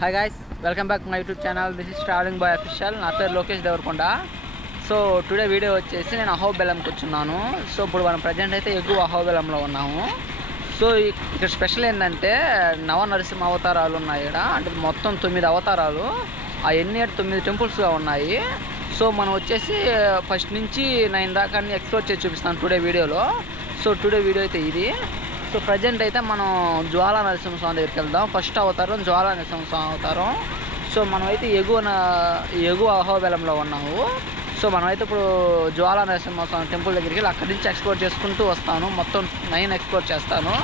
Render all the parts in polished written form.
Hi guys, welcome back my YouTube channel. This is travelling boy official. నా పేరు Lokesh Devarakonda. So today video వచ్చేసి నేను అహోబెలంకి వచ్చున్నాను. So ఇప్పుడు మనం ప్రజెంట్ అయితే ఎగువ అహోబెలంలో ఉన్నాము. సో ఇక్కడ స్పెషల్ ఏంటంటే నవనరసింహ అవతారాలు ఉన్నాయి ఇక్కడ. అంటే మొత్తం 9 అవతారాలు, ఆ 9 టెంపుల్స్గా ఉన్నాయి. సో మనం వచ్చేసి ఫస్ట్ నుంచి 9 దాకా అన్ని ఎక్స్ప్లోర్ చేసి చూపిస్తాను టుడే వీడియోలో. సో టుడే వీడియో అయితే ఇది. సో ప్రజెంట్ అయితే మనం జ్వాలా నరసింహస్వామి దగ్గరికి వెళ్దాం. ఫస్ట్ అవతారం జ్వాలా నరసింహస్వామి అవతారం. సో మనమైతే ఎగువ అహోబెలంలో ఉన్నాము. సో మనమైతే ఇప్పుడు జ్వాలా నరసింహస్వామి టెంపుల్ దగ్గరికి వెళ్ళి అక్కడి నుంచి ఎక్స్ప్లోర్ చేసుకుంటూ వస్తాను. మొత్తం 9 ఎక్స్ప్లోర్ చేస్తాను.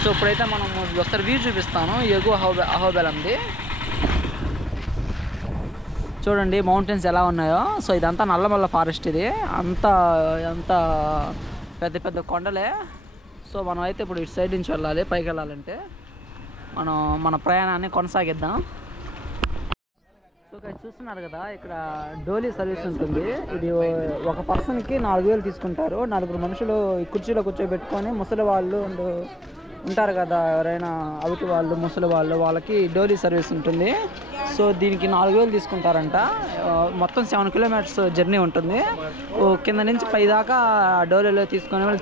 సో ఇప్పుడైతే మనం ఒకసారి వ్యూ చూపిస్తాను ఎగువ అహోబెలంది. చూడండి మౌంటైన్స్ ఎలా ఉన్నాయో. సో ఇదంతా నల్లమల్ల ఫారెస్ట్. ఇది అంతా పెద్ద కొండలే. సో మనం అయితే ఇప్పుడు ఇటు సైడ్ నుంచి వెళ్ళాలి. పైకి వెళ్ళాలంటే మన ప్రయాణాన్ని కొనసాగిద్దాం. సో ఇక్కడ చూస్తున్నారు కదా, ఇక్కడ డోలీ సర్వీస్ ఉంటుంది. ఇది ఒక పర్సన్కి 4,000 తీసుకుంటారు. 4 మనుషులు ఈ కుర్చీలో కూర్చోబెట్టుకొని, ముసలి వాళ్ళు ఉంటారు కదా, ఎవరైనా అవిటి వాళ్ళు, ముసలి వాళ్ళకి డోలీ సర్వీస్ ఉంటుంది. సో దీనికి 4,000 తీసుకుంటారంట. మొత్తం 7 కిలోమీటర్స్ జర్నీ ఉంటుంది. కింద నుంచి పై దాకా డోలీలో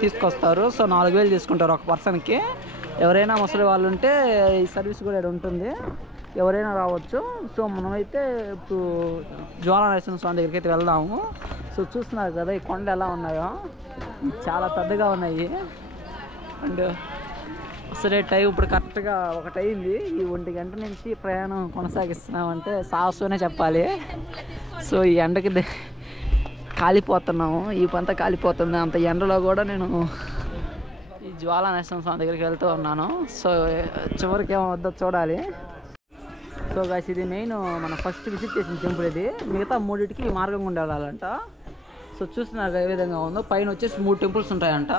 తీసుకొస్తారు. సో 4,000 తీసుకుంటారు ఒక పర్సన్కి. ఎవరైనా ముసలి వాళ్ళు ఉంటే ఈ సర్వీస్ కూడా ఇక్కడ ఉంటుంది, ఎవరైనా రావచ్చు. సో మనమైతే ఇప్పుడు జ్వాలా నరసింహస్వామి దగ్గరికి అయితే వెళ్దాము. సో చూస్తున్నారు కదా ఈ కొండ ఎలా ఉన్నాయో, చాలా పెద్దగా ఉన్నాయి. అండ్ అసలే టైం ఇప్పుడు కరెక్ట్గా 1 అయింది. ఈ 1 గంట నుంచి ప్రయాణం కొనసాగిస్తున్నామంటే సాహసమనే చెప్పాలి. సో ఈ ఎండకి కాలిపోతున్నాము, ఈ పంత కాలిపోతుంది. అంత ఎండలో కూడా నేను ఈ జ్వాలా నరసింహస్వామి దగ్గరికి వెళ్తూ ఉన్నాను. సో చివరికి ఏమో వద్దో చూడాలి. సో గాయ్స్, ఇది మెయిన్ మనం ఫస్ట్ విజిట్ చేసిన టెంపుల్ ఇది. మిగతా 3టికి ఈ మార్గం గుండా వెళ్ళాలంట. సో చూస్తున్నారు ఏ విధంగా ఉందో. పైన వచ్చేసి 3 టెంపుల్స్ ఉంటాయంట.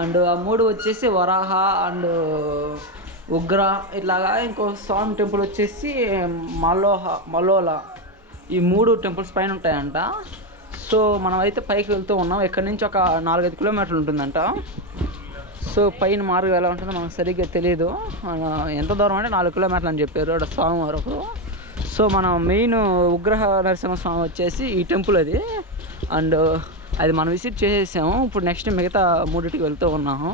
అండ్ ఆ 3 వచ్చేసి వరాహ అండ్ ఉగ్ర, ఇట్లాగా ఇంకో స్వామి టెంపుల్ వచ్చేసి మలోలా. ఈ 3 టెంపుల్స్ పైన ఉంటాయంట. సో మనం అయితే పైకి వెళ్తూ ఉన్నాం. ఇక్కడ నుంచి ఒక 4-5 కిలోమీటర్లు ఉంటుందంట. సో పైన మార్గం ఎలా ఉంటుందో మనకు సరిగ్గా తెలియదు. ఎంత దూరం అంటే 4 కిలోమీటర్లు అని చెప్పారు అక్కడ స్వామి వరకు. సో మనం మెయిన్ ఉగ్రహ నరసింహస్వామి వచ్చేసి ఈ టెంపుల్ అది. అండ్ అది మనం విజిట్ చేసేసాము. ఇప్పుడు నెక్స్ట్ మిగతా 3టికి వెళ్తూ ఉన్నాము.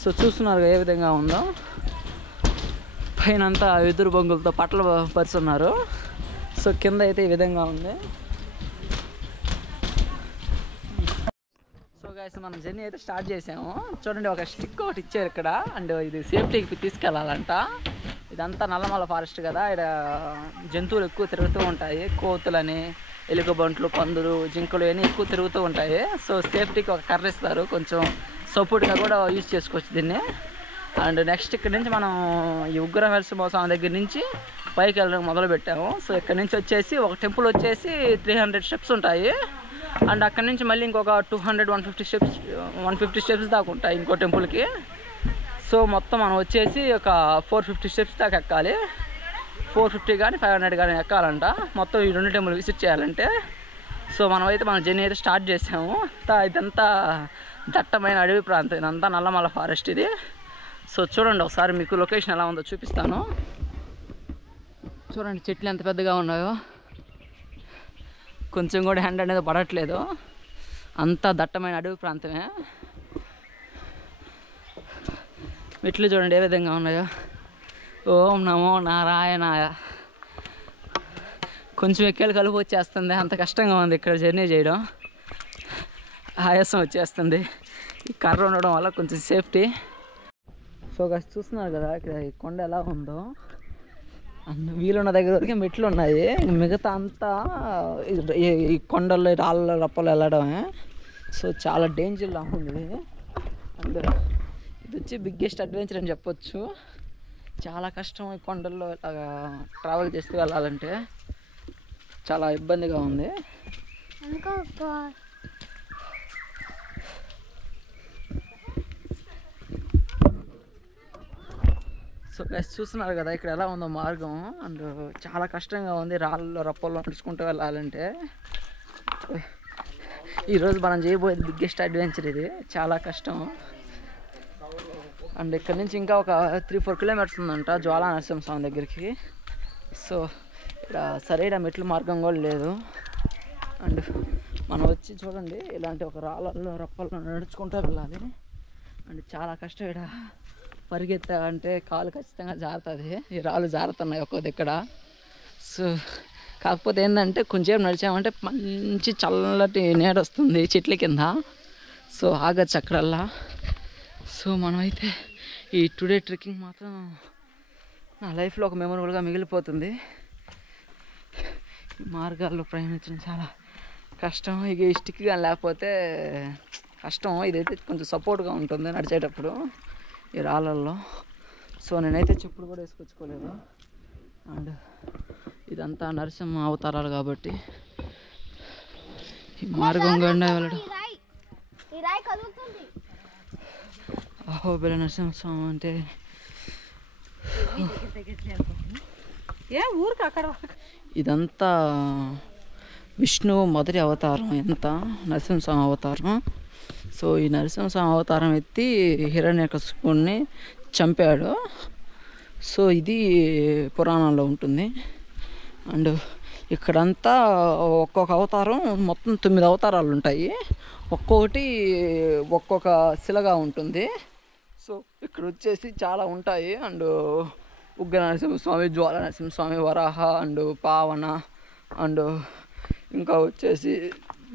సో చూస్తున్నారు ఏ విధంగా ఉందో. పైన అంతా వెదురు బొంగులతో పట్టలు పరుచున్నారు. సో కింద అయితే ఈ విధంగా ఉంది. సో గైస్, మనం జర్నీ అయితే స్టార్ట్ చేసాము. చూడండి, ఒక స్టిక్ ఒకటి ఇచ్చారు ఇక్కడ. అండ్ ఇది సేఫ్టీకి తీసుకెళ్ళాలంట. ఇదంతా నల్లమల్ల ఫారెస్ట్ కదా, ఇక్కడ జంతువులు ఎక్కువ తిరుగుతూ ఉంటాయి. కోతులని, ఎలుకబంట్లు, పందులు, జింకలు ఇవన్నీ ఎక్కువ తిరుగుతూ ఉంటాయి. సో సేఫ్టీకి ఒక కర్ర ఇస్తారు, కొంచెం సపోర్ట్గా కూడా యూజ్ చేసుకోవచ్చు దీన్ని. అండ్ నెక్స్ట్ ఇక్కడ నుంచి మనం ఈ ఉగ్ర నరసింహస్వామి దగ్గర నుంచి పైకి వెళ్ళడం మొదలు పెట్టాము. సో ఇక్కడ నుంచి వచ్చేసి ఒక టెంపుల్ వచ్చేసి 300 స్టెప్స్ ఉంటాయి. అండ్ అక్కడ నుంచి మళ్ళీ ఇంకొక 150 స్టెప్స్ దాకా ఉంటాయి ఇంకో టెంపుల్కి. సో మొత్తం మనం వచ్చేసి ఒక 450 స్టెప్స్ దాకా ఎక్కాలి. 450 కానీ 500 కానీ ఎక్కాలంట మొత్తం ఈ 2 టెంపుల్ విజిట్ చేయాలంటే. సో మన జర్నీ అయితే స్టార్ట్ చేసాము. ఇదంతా దట్టమైన అడవి ప్రాంతం, ఇదంతా నల్లమల్ల ఫారెస్ట్ ఇది. సో చూడండి ఒకసారి, మీకు లొకేషన్ ఎలా ఉందో చూపిస్తాను. చూడండి చెట్లు ఎంత పెద్దగా ఉన్నాయో, కొంచెం కూడా హ్యాండ్ అనేది పడట్లేదు. అంతా దట్టమైన అడవి ప్రాంతమే. మెట్లు చూడండి ఏ విధంగా ఉన్నాయో. ఓం నమో నారాయణాయ. కొంచెం ఎక్కేళ్ళు కలుపు వచ్చేస్తుంది, అంత కష్టంగా ఉంది ఇక్కడ జర్నీ చేయడం. ఆయాసం వచ్చేస్తుంది ఈ కర్ర ఉండడం వల్ల. కొంచెం సేఫ్టీ. సో కాస్త చూస్తున్నారు కదా ఇక్కడ ఈ కొండ ఎలా ఉందో. అండ్ వీలున్న దగ్గర వరకు మెట్లు ఉన్నాయి, మిగతా అంతా ఈ కొండల్లో రాళ్ళ రప్పలు వెళ్ళడమే. సో చాలా డేంజర్లా ఉంది. అండ్ ఇది వచ్చి బిగ్గెస్ట్ అడ్వెంచర్ అని చెప్పొచ్చు. చాలా కష్టం ఈ కొండల్లో ఇలాగా ట్రావెల్ చేస్తూ వెళ్ళాలంటే, చాలా ఇబ్బందిగా ఉంది. సో చూస్తున్నారు కదా ఇక్కడ ఎలా ఉందో మార్గం. అండ్ చాలా కష్టంగా ఉంది, రాళ్ళలో రప్పల్లో నడుచుకుంటూ వెళ్ళాలంటే. ఈరోజు మనం చేయబోయేది బిగ్గెస్ట్ అడ్వెంచర్ ఇది, చాలా కష్టం. అండ్ ఇక్కడ నుంచి ఇంకా ఒక 3-4 కిలోమీటర్స్ ఉందంట జ్వాలా నరసింహస్వామి దగ్గరికి. సో ఇక్కడ సరైన మెట్ల మార్గం కూడా లేదు. అండ్ మనం వచ్చి చూడండి ఇలాంటి ఒక రాళ్ళల్లో రప్పల్లో నడుచుకుంటూ వెళ్ళాలి. అండ్ చాలా కష్టం. ఇక్కడ పరిగెత్తా అంటే కాలు ఖచ్చితంగా జారుతుంది. ఈ రాళ్ళు జారుతున్నాయి ఒక్కో దగ్గర. సో కాకపోతే ఏంటంటే కొంచెం నడిచామంటే మంచి చల్లటి నీడ వస్తుంది చెట్ల కింద. సో ఆగచ్చు అక్కడల్లా. సో మనమైతే ఈ టుడే ట్రెక్కింగ్ మాత్రం నా లైఫ్లో ఒక మెమొరబుల్గా మిగిలిపోతుంది. ఈ మార్గాల్లో ప్రయాణించడం చాలా కష్టం. ఇక ఈ స్టిక్ కానీ లేకపోతే కష్టం. ఇదైతే కొంచెం సపోర్ట్గా ఉంటుంది నడిచేటప్పుడు ఈ రాళ్ళల్లో. సో నేనైతే చెప్పులు కూడా వేసుకొచ్చుకోలేదు. అండ్ ఇదంతా నరసింహ అవతారాలు కాబట్టి ఈ మార్గం గుండా వెళ్ళడం. అహోబిల నరసింహస్వామి అంటే ఊరికి అక్కడ ఇదంతా విష్ణువు మొదటి అవతారం. ఎంత నరసింహస్వామి అవతారం. సో ఈ నరసింహస్వామి అవతారం ఎత్తి హిరణ్యకశిపుణ్ణి చంపాడు. సో ఇది పురాణంలో ఉంటుంది. అండ్ ఇక్కడంతా ఒక్కొక్క అవతారం మొత్తం 9 అవతారాలు ఉంటాయి. ఒక్కొక్కటి ఒక్కొక్క శిలగా ఉంటుంది. సో ఇక్కడ వచ్చేసి చాలా ఉంటాయి. అండ్ ఉగ్ర నరసింహస్వామి, జ్వాల నరసింహస్వామి, వరాహ అండ్ పావన అండ్ ఇంకా వచ్చేసి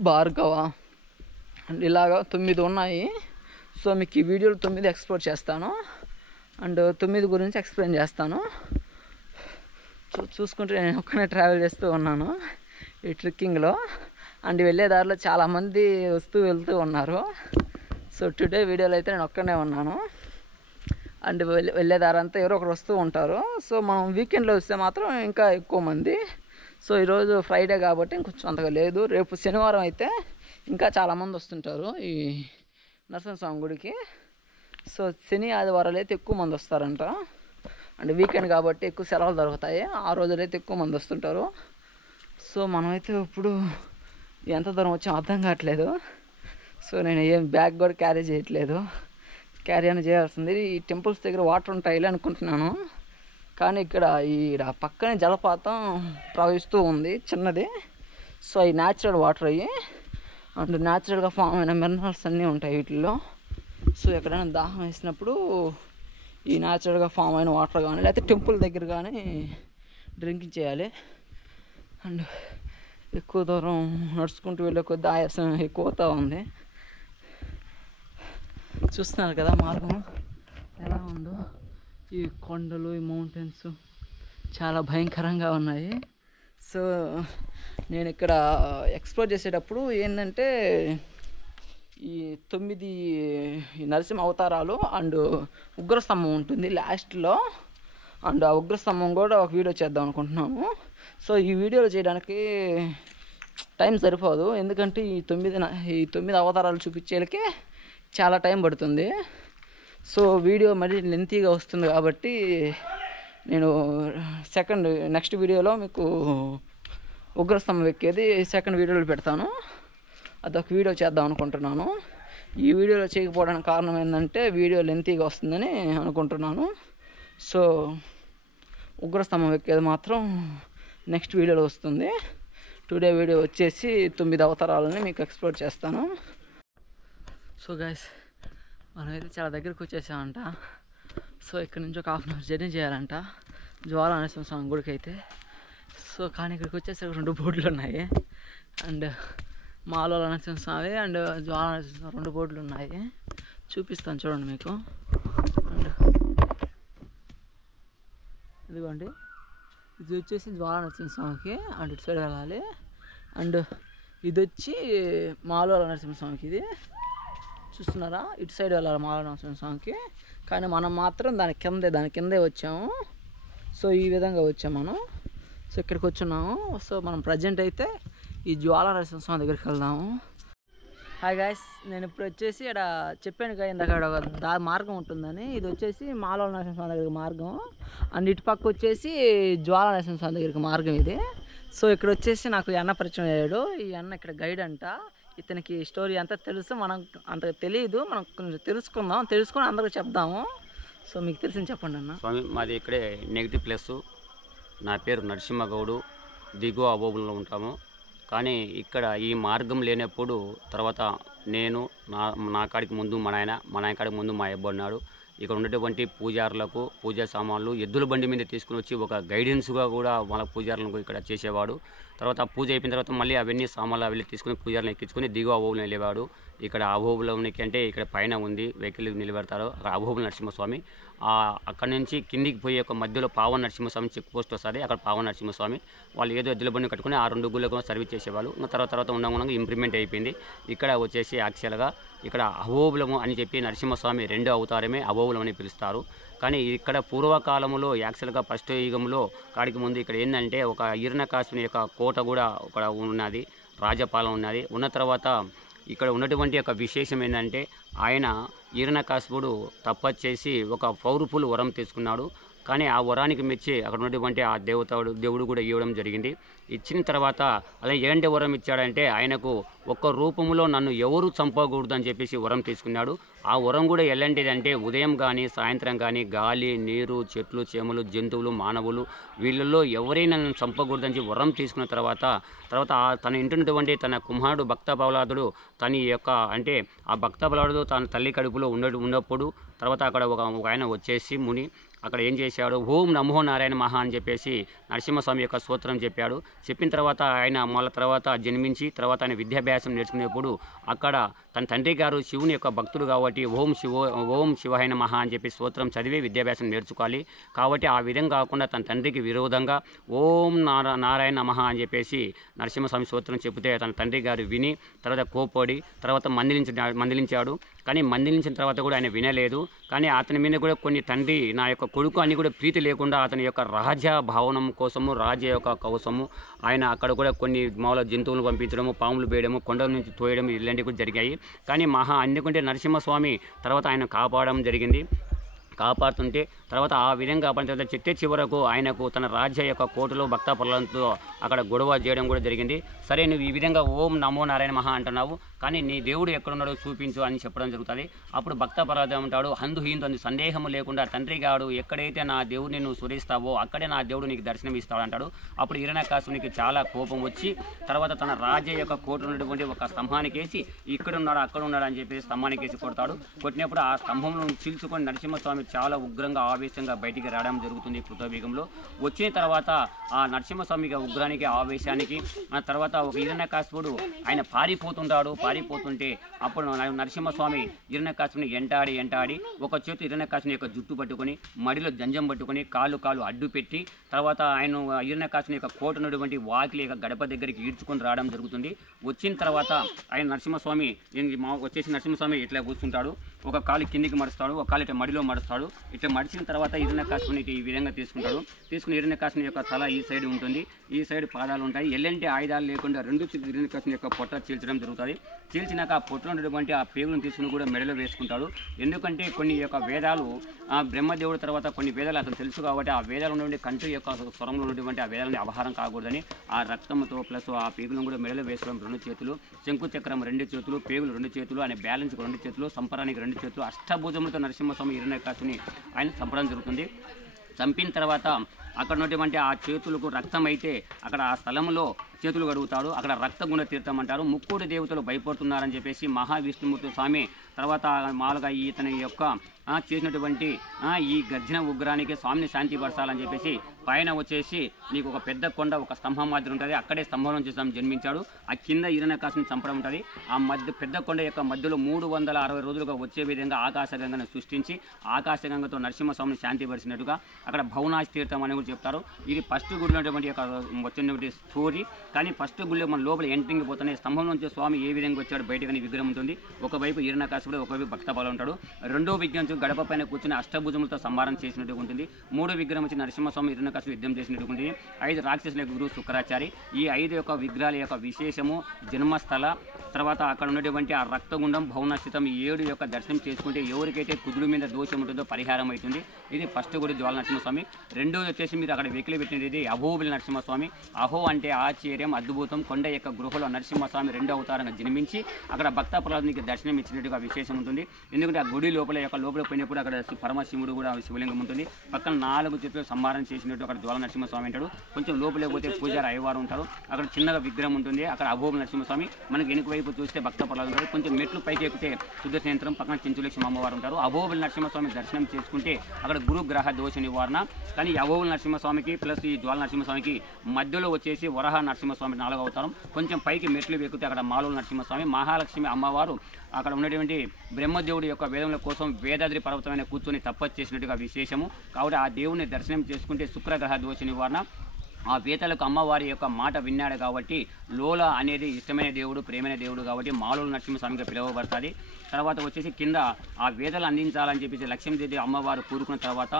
భార్గవ అండ్ ఇలాగా 9 ఉన్నాయి. సో మీకు ఈ వీడియోలో 9 ఎక్స్ప్లోర్ చేస్తాను. అండ్ 9 గురించి ఎక్స్ప్లెయిన్ చేస్తాను. సో చూసుకుంటే నేను ఒక్కనే ట్రావెల్ చేస్తూ ఉన్నాను ఈ ట్రెక్కింగ్లో. అండ్ వెళ్ళే దారిలో చాలామంది వస్తూ వెళ్తూ ఉన్నారు. సో టుడే వీడియోలో అయితే నేను ఒక్కనే ఉన్నాను. అండ్ వెళ్ళే దారి అంతా ఎవరో ఒకరు వస్తూ ఉంటారు. సో మనం వీకెండ్లో వస్తే మాత్రం ఇంకా ఎక్కువ మంది. సో ఈరోజు ఫ్రైడే కాబట్టి ఇంకొంచెం అంతగా లేదు. రేపు శనివారం అయితే ఇంకా చాలామంది వస్తుంటారు ఈ నరసింహస్వామి గుడికి. సో శని ఆదివారాలు అయితే ఎక్కువ మంది వస్తారంట. అండ్ వీకెండ్ కాబట్టి ఎక్కువ సెలవులు దొరుకుతాయి. ఆ రోజులైతే ఎక్కువ మంది వస్తుంటారు. సో మనమైతే ఇప్పుడు ఎంత దూరం వచ్చామో అర్థం కావట్లేదు. సో నేను ఏం బ్యాగ్ కూడా క్యారీ చేయట్లేదు. క్యారీ అని చేయాల్సింది. ఈ టెంపుల్స్ దగ్గర వాటర్ ఉంటాయి అనుకుంటున్నాను. కానీ ఇక్కడ పక్కనే జలపాతం ప్రవహిస్తూ ఉంది చిన్నది. సో అవి న్యాచురల్ వాటర్ అయ్యి అండ్ న్యాచురల్గా ఫామ్ అయిన మినరల్స్ అన్నీ ఉంటాయి వీటిల్లో. సో ఎక్కడైనా దాహం వేసినప్పుడు ఈ న్యాచురల్గా ఫామ్ అయిన వాటర్ కానీ లేకపోతే టెంపుల్ దగ్గర కానీ డ్రింకింగ్ చేయాలి. అండ్ ఎక్కువ దూరం నడుచుకుంటూ వెళ్ళే కొద్ది ఆయాసం ఎక్కువ అవుతూ ఉంది. చూస్తున్నారు కదా మార్గం ఎలా ఉందో. ఈ కొండలు, ఈ మౌంటైన్స్ చాలా భయంకరంగా ఉన్నాయి. సో నేను ఇక్కడ ఎక్స్ప్లోర్ చేసేటప్పుడు ఏంటంటే ఈ 9 నరసింహ అవతారాలు అండ్ ఉగ్రస్తంభం ఉంటుంది లాస్ట్లో. అండ్ ఆ ఉగ్రస్తంభం కూడా ఒక వీడియో చేద్దాం అనుకుంటున్నాము. సో ఈ వీడియోలో చేయడానికి టైం సరిపోదు. ఎందుకంటే ఈ 9 అవతారాలు చూపించేలకే చాలా టైం పడుతుంది. సో వీడియో మరీ లెంతీగా వస్తుంది కాబట్టి నేను నెక్స్ట్ వీడియోలో మీకు ఉగ్రస్తంభం ఎక్కేది సెకండ్ వీడియోలో పెడతాను. అదొక వీడియో చేద్దాం అనుకుంటున్నాను. ఈ వీడియోలో చేయకపోవడానికి కారణం ఏంటంటే వీడియో లెంతీగా వస్తుందని అనుకుంటున్నాను. సో ఉగ్రస్తంభం ఎక్కేది మాత్రం నెక్స్ట్ వీడియోలో వస్తుంది. టుడే వీడియో వచ్చేసి 9 అవతారాలని మీకు ఎక్స్ప్లోర్ చేస్తాను. సో గైస్ మనమైతే చాలా దగ్గరికి వచ్చేసామంట. సో ఇక్కడ నుంచి ఒక 1/2 అవర్ జర్నీ చేయాలంట జ్వాల నరసింహస్వామి గుడికి అయితే. సో కానీ ఇక్కడికి వచ్చేసి 2 బోర్డులు ఉన్నాయి. అండ్ మాలోల నరసింహస్వామి అండ్ జ్వాల నరసింహస్వామి 2 బోర్డులు ఉన్నాయి. చూపిస్తాను చూడండి మీకు. అండ్ ఇదిగోండి, ఇది వచ్చేసి జ్వాల నరసింహస్వామికి అండ్ ఇటు సైడ్ వెళ్ళాలి. అండ్ ఇది వచ్చి మాలోల నరసింహస్వామికి. ఇది చూస్తున్నారా, ఇటు సైడ్ వెళ్ళాలి మాలోల నరసింహస్వామికి. కానీ మనం మాత్రం దాని కిందే వచ్చాము. సో ఈ విధంగా వచ్చాము మనం. సో ఇక్కడికి వచ్చున్నాము. సో మనం ప్రజెంట్ అయితే ఈ జ్వాల నరసింహస్వామి దగ్గరికి వెళ్దాము. హాయ్ గాయస్, నేను ఇప్పుడు వచ్చేసి ఇక్కడ చెప్పాను కదా ఇందాక ఒక మార్గం ఉంటుందని. ఇది వచ్చేసి మాలోల నరసింహస్వామి దగ్గరికి మార్గం. అండ్ ఇటు పక్క వచ్చేసి జ్వాల నరసింహస్వామి దగ్గరికి మార్గం ఇది. సో ఇక్కడ వచ్చేసి నాకు ఈ అన్న పరిచయం అయ్యాడు. ఈ అన్న ఇక్కడ గైడ్ అంట. ఇతనికి స్టోరీ అంతా తెలుసు, మనం అంతగా తెలియదు. మనం కొంచెం తెలుసుకొని అందరికి చెప్దాము. సో మీకు తెలిసింది చెప్పండి అన్న. స్వామి మాది ఇక్కడే నెగిటివ్ ప్లేస్ నా పేరు నరసింహగౌడు, దిగువ అబోబుల్లో ఉంటాము. కానీ ఇక్కడ ఈ మార్గం లేనప్పుడు తర్వాత నేను నా కాడికి ముందు మా నాయన కాడికి ముందు మా అబ్బాయి ఉన్నాడు. ఇక్కడ ఉన్నటువంటి పూజారులకు పూజా సామాన్లు ఎద్దుల బండి మీద తీసుకుని వచ్చి ఒక గైడెన్స్గా కూడా మన పూజారులకు ఇక్కడ చేసేవాడు. తర్వాత పూజ అయిపోయిన తర్వాత మళ్ళీ అవన్నీ సామాన్లు వెళ్ళి తీసుకుని పూజారులను ఎక్కించుకొని దిగువ అబోబులను వెళ్ళేవాడు. ఇక్కడ అబోబులోనికి అంటే ఇక్కడ పైన ఉంది, వెహికల్ నిలబెడతారు, అక్కడ అబోబుల నరసింహస్వామి. అక్కడ నుంచి కిందికి పోయే ఒక మధ్యలో పావన నరసింహస్వామి చెక్ పోస్ట్ వస్తుంది, అక్కడ పావన నరసింహస్వామి. వాళ్ళు ఏదో ఎద్దుల బండి కట్టుకుని ఆ 2 గుళ్ళకు సర్వీస్ చేసేవాళ్ళు. తర్వాత ఉండగా ఇంప్రూవ్మెంట్ అయిపోయింది. ఇక్కడ వచ్చేసి యాక్చువల్గా ఇక్కడ అహోబులము అని చెప్పి నరసింహస్వామి 2వ అవతారమే అహోబులం అని పిలుస్తారు. కానీ ఇక్కడ పూర్వకాలంలో యాక్చువల్గా ఫస్ట్ యుగంలో కాడికి ముందు ఇక్కడ ఏంటంటే ఒక హిరణ్యకాశుని యొక్క కోట కూడా ఇక్కడ ఉన్నది, రాజపాలన ఉన్నది. ఉన్న తర్వాత ఇక్కడ ఉన్నటువంటి ఒక విశేషం ఏంటంటే ఆయన హిరణ్యకాశుడు తపస్సు ఒక పౌరుపులు వరం తీసుకున్నాడు. కానీ ఆ వరానికి మెచ్చి అక్కడ ఉన్నటువంటి ఆ దేవుడు కూడా ఇవ్వడం జరిగింది. ఇచ్చిన తర్వాత అలా ఏంటి వరం ఇచ్చాడంటే ఆయనకు ఒక్క రూపంలో నన్ను ఎవరు చంపకూడదు అని చెప్పేసి వరం తీసుకున్నాడు. ఆ వరం కూడా ఎలాంటిదంటే ఉదయం కానీ సాయంత్రం కానీ గాలి, నీరు, చెట్లు, చేమలు, జంతువులు, మానవులు వీళ్ళల్లో ఎవరైనా నన్ను చంపకూడదని చెప్పి వరం తీసుకున్న తర్వాత తన ఇంటున్నటువంటి తన కుమారుడు భక్త ప్రహ్లాదుడు తన యొక్క అంటే ఆ భక్త ప్రహ్లాదుడు తన తల్లి కడుపులో ఉన్నప్పుడు తర్వాత అక్కడ ఒక ఆయన వచ్చేసి ముని అక్కడ ఏం చేశాడు, ఓం నమో నారాయణ మహా అని చెప్పేసి నరసింహస్వామి యొక్క స్తోత్రం చెప్పాడు. చెప్పిన తర్వాత ఆయన మళ్ళీ తర్వాత జన్మించి తర్వాత ఆయన విద్యాభ్యాసం నేర్చుకునేప్పుడు అక్కడ తన తండ్రి గారు శివుని యొక్క భక్తుడు కాబట్టి ఓం శివాయ నమః అని చెప్పి స్తోత్రం చదివి విద్యాభ్యాసం నేర్చుకోవాలి. కాబట్టి ఆ విధంగా కాకుండా తన తండ్రికి విరోధంగా ఓం నారాయణ నమః అని చెప్పేసి నరసింహస్వామి స్తోత్రం చెబితే తన తండ్రి గారు విని తర్వాత కోపడి తర్వాత మందలించాడు. కానీ మందలించిన తర్వాత కూడా ఆయన వినలేదు. కానీ అతని మీద కూడా కొన్ని తండ్రి నా యొక్క కొడుకు అని కూడా ప్రీతి లేకుండా అతని యొక్క రాజా భావనం కోసము రాజా యొక్క కోసము ఆయన అక్కడ కూడా కొన్ని మామూలు జంతువులు పంపించడము, పాములు వేయడము, కొండ నుంచి తోయడం ఇలాంటివి కూడా జరిగాయి. కానీ అందుకుంటే నరసింహస్వామి తర్వాత ఆయన కాపాడడం జరిగింది. కాపాడుతుంటే తర్వాత ఆ విధంగా కాపాడిన తర్వాత చివరకు ఆయనకు తన రాజ్య యొక్క కోటలో భక్త ప్రహ్లాదుతో అక్కడ గొడవ చేయడం కూడా జరిగింది. సరే నువ్వు ఈ విధంగా ఓం నమో నారాయణ మహా అంటున్నావు, కానీ నీ దేవుడు ఎక్కడున్నాడో చూపించు అని చెప్పడం జరుగుతుంది. అప్పుడు భక్త ప్రహ్లాదు అంటాడు, అందు సందేహం లేకుండా తండ్రి గాడు ఎక్కడైతే నా దేవుడిని నువ్వు సురిస్తావో అక్కడే నా దేవుడు నీకు దర్శనం ఇస్తాడు అంటాడు. అప్పుడు హిరణ్యకాశునికి చాలా కోపం వచ్చి తర్వాత తన రాజ్య యొక్క కోట ఉన్నటువంటి ఒక స్తంభానికి వేసి ఇక్కడున్నాడు అక్కడ ఉన్నాడు అని చెప్పేసి స్తంభానికి వేసి కొడతాడు. కొట్టినప్పుడు ఆ స్తంభంలో చీల్చుకొని నరసింహస్వామి చాలా ఉగ్రంగా ఆవేశంగా బయటికి రావడం జరుగుతుంది. కృతయుగంలో వచ్చిన తర్వాత ఆ నరసింహస్వామి ఉగ్రానికి ఆవేశానికి ఆ తర్వాత ఒక హిరణ్యకాశుడు ఆయన పారిపోతుంటే అప్పుడు నరసింహస్వామి హిరణ్యకాశుని ఎంటాడి ఒక చేతు హిరణ్యకాశుని యొక్క జుట్టు పట్టుకొని మడిలో జంజం పట్టుకొని కాళ్ళు అడ్డు పెట్టి తర్వాత ఆయన హిరణ్యకాశుని యొక్క కోట ఉన్నటువంటి వాకిలి యొక్క గడప దగ్గరికి ఈడ్చుకొని రావడం జరుగుతుంది. వచ్చిన తర్వాత ఆయన నరసింహస్వామి నరసింహస్వామి ఇట్లా కూర్చుంటాడు, ఒక కాలు కిందికి మడుస్తాడు, ఒక కాలు ఇట్లా మడిలో మడుస్తాడు. ఇట్లా మడిచిన తర్వాత హిరణ్యకాశుని ఈ విధంగా తీసుకుని హిరణ్యకాశుని యొక్క తల ఈ సైడ్ ఉంటుంది, ఈ సైడ్ పాదాలు ఉంటాయి. ఎలాంటి ఆయుధాలు లేకుండా 2 హిరణ్యకాశుని యొక్క పొట్ట చీల్చడం జరుగుతుంది. చీల్చినాక ఆ పొట్టలో ఉన్నటువంటి ఆ పేగులను తీసుకుని కూడా మెడలో వేసుకుంటాడు. ఎందుకంటే కొన్ని యొక్క వేదాలు బ్రహ్మదేవుడు తర్వాత కొన్ని వేదాలు అతను తెలుసు కాబట్టి ఆ వేదాలు ఉన్నటువంటి కంటి యొక్క స్వరంలో ఉన్నటువంటి ఆ వేదాలని అవహారం కాకూడదని ఆ రక్తంతో ప్లస్ ఆ పేగులను కూడా మెడలో వేసుకోవడం 2 చేతులు, శంకు చక్రం 2 చేతులు, పేగులు 2 చేతులు, ఆయన బ్యాలెన్స్కి 2 చేతులు, సంపరానికి 2 చేతులు, అష్టభుజములతో నరసింహస్వామి హిరణ్యకాశుని ఆయన చంపడం జరుగుతుంది. చంపిన తర్వాత అక్కడ ఉన్నటువంటి ఆ చేతులకు రక్తం అయితే అక్కడ ఆ స్థలంలో చేతులు కడుగుతాడు. అక్కడ రక్తగుణ తీర్థం అంటారు. ముక్కోటి దేవతలు భయపడుతున్నారని చెప్పేసి మహావిష్ణుమూర్తి స్వామి తర్వాత మామూలుగా ఇతని యొక్క చేసినటువంటి ఈ గర్జన ఉగ్రానికి స్వామిని శాంతిపరచాలని చెప్పేసి పైన వచ్చేసి నీకు ఒక పెద్ద కొండ ఒక స్తంభం మాదిరి ఉంటుంది, అక్కడే స్తంభం నుంచి జన్మించాడు. ఆ కింద హిరణ్యకాశుని చంపడం ఉంటుంది. ఆ పెద్ద కొండ యొక్క మధ్యలో 360 రోజులుగా వచ్చే విధంగా ఆకాశగంగను సృష్టించి ఆకాశగంగతో నరసింహస్వామిని శాంతిపరిచినట్టుగా అక్కడ భౌనాశ తీర్థం అని కూడా చెప్తారు. ఇది ఫస్ట్ గుడిలో వచ్చినటువంటి స్టోరీ. కానీ ఫస్ట్ గుడిలో మన లోపల ఎంట్రింగ్ పోతానే స్తంభం నుంచి స్వామి ఏ విధంగా వచ్చాడు బయటకని విగ్రహం ఉంటుంది. ఒకవైపు హిరణ్యకాశుడు, ఒకవైపు భక్త బలం ఉంటాడు. రెండో విగ్రహం గడప పైన కూర్చుని అష్టభుజములతో సంహారం చేసినట్టు ఉంటుంది. 3 విగ్రహం వచ్చి నరసింహస్వామి హిరణ్యకాశుడు యుద్ధం చేసినట్టు ఉంటుంది. 5 రాక్షసుల గురువు శుక్రాచారి. ఈ 5 యొక్క విగ్రహాల యొక్క విశేషము జన్మస్థల తర్వాత అక్కడ ఉన్నటువంటి ఆ రక్తగుండం భౌనస్థితం 7 యొక్క దర్శనం చేసుకుంటే ఎవరికైతే కుదురు మీద దోషం ఉంటుందో పరిహారం అవుతుంది. ఇది ఫస్ట్ గుడి జ్వాల నరసింహస్వామి. రెండోది వచ్చేసి మీరు అక్కడ వెకిలి పెట్టినది అహోబిల నరసింహస్వామి. అహో అంటే ఆశ్చర్యం, అద్భుతం. కొండ యొక్క గృహలో నరసింహస్వామి 2వ అవతారంగా జన్మించి అక్కడ భక్త ప్రహ్లాదునికి దర్శనం ఇచ్చినట్టుగా విశేషం ఉంటుంది. ఎందుకంటే ఆ గుడి లోపల పోయినప్పుడు అక్కడ పరమశివుడు కూడా శివలింగం ఉంటుంది. పక్కన 4 చేతులు సంహారం చేసినట్టు అక్కడ జ్వాల నరసింహస్వామి అంటాడు. కొంచెం లోపలికి పోతే పూజారి అయ్యవారు ఉంటారు. అక్కడ చిన్నగా విగ్రహం ఉంటుంది. అక్కడ అభోగ నరసింహస్వామి. మనకి వెనుక వైపు చూస్తే భక్త ప్రహ్లాదు ఉంటారు. కొంచెం మెట్లు పైకి ఎక్కితే సుదర్శన యంత్రం, పక్కన చెంచులక్ష్మి అమ్మవారు ఉంటారు. అభోబుల నరసింహస్వామి దర్శనం చేసుకుంటే అక్కడ గురు గ్రహ దోష నివారణ. కానీ ఈ అభోబుల నరసింహస్వామికి ప్లస్ ఈ జ్వాల నరసింహస్వామికి మధ్యలో వచ్చేసి వరహ నరసింహస్వామి 4వ అవతారం. కొంచెం పైకి మెట్లు ఎక్కితే అక్కడ మాలూరు నరసింహస్వామి. మహాలక్ష్మి అమ్మవారు అక్కడ ఉన్నటువంటి బ్రహ్మదేవుడి యొక్క వేదముల కోసం వేదాద్రి పర్వతమైన కూర్చొని తపస్సు చేసినట్టుగా విశేషము. కాబట్టి ఆ దేవుని దర్శనం చేసుకుంటే శుక్రగ్రహ దోష నివారణ. ఆ వేతలకు అమ్మవారి యొక్క మాట విన్నాడు కాబట్టి లోల అనేది ఇష్టమైన దేవుడు, ప్రేమైన దేవుడు కాబట్టి మాలూరు నరసింహస్వామిగా పిలువబడుతుంది. తర్వాత వచ్చేసి కింద ఆ వేదలు అందించాలని చెప్పేసి లక్ష్మీదేవి అమ్మవారు కూరుకున్న తర్వాత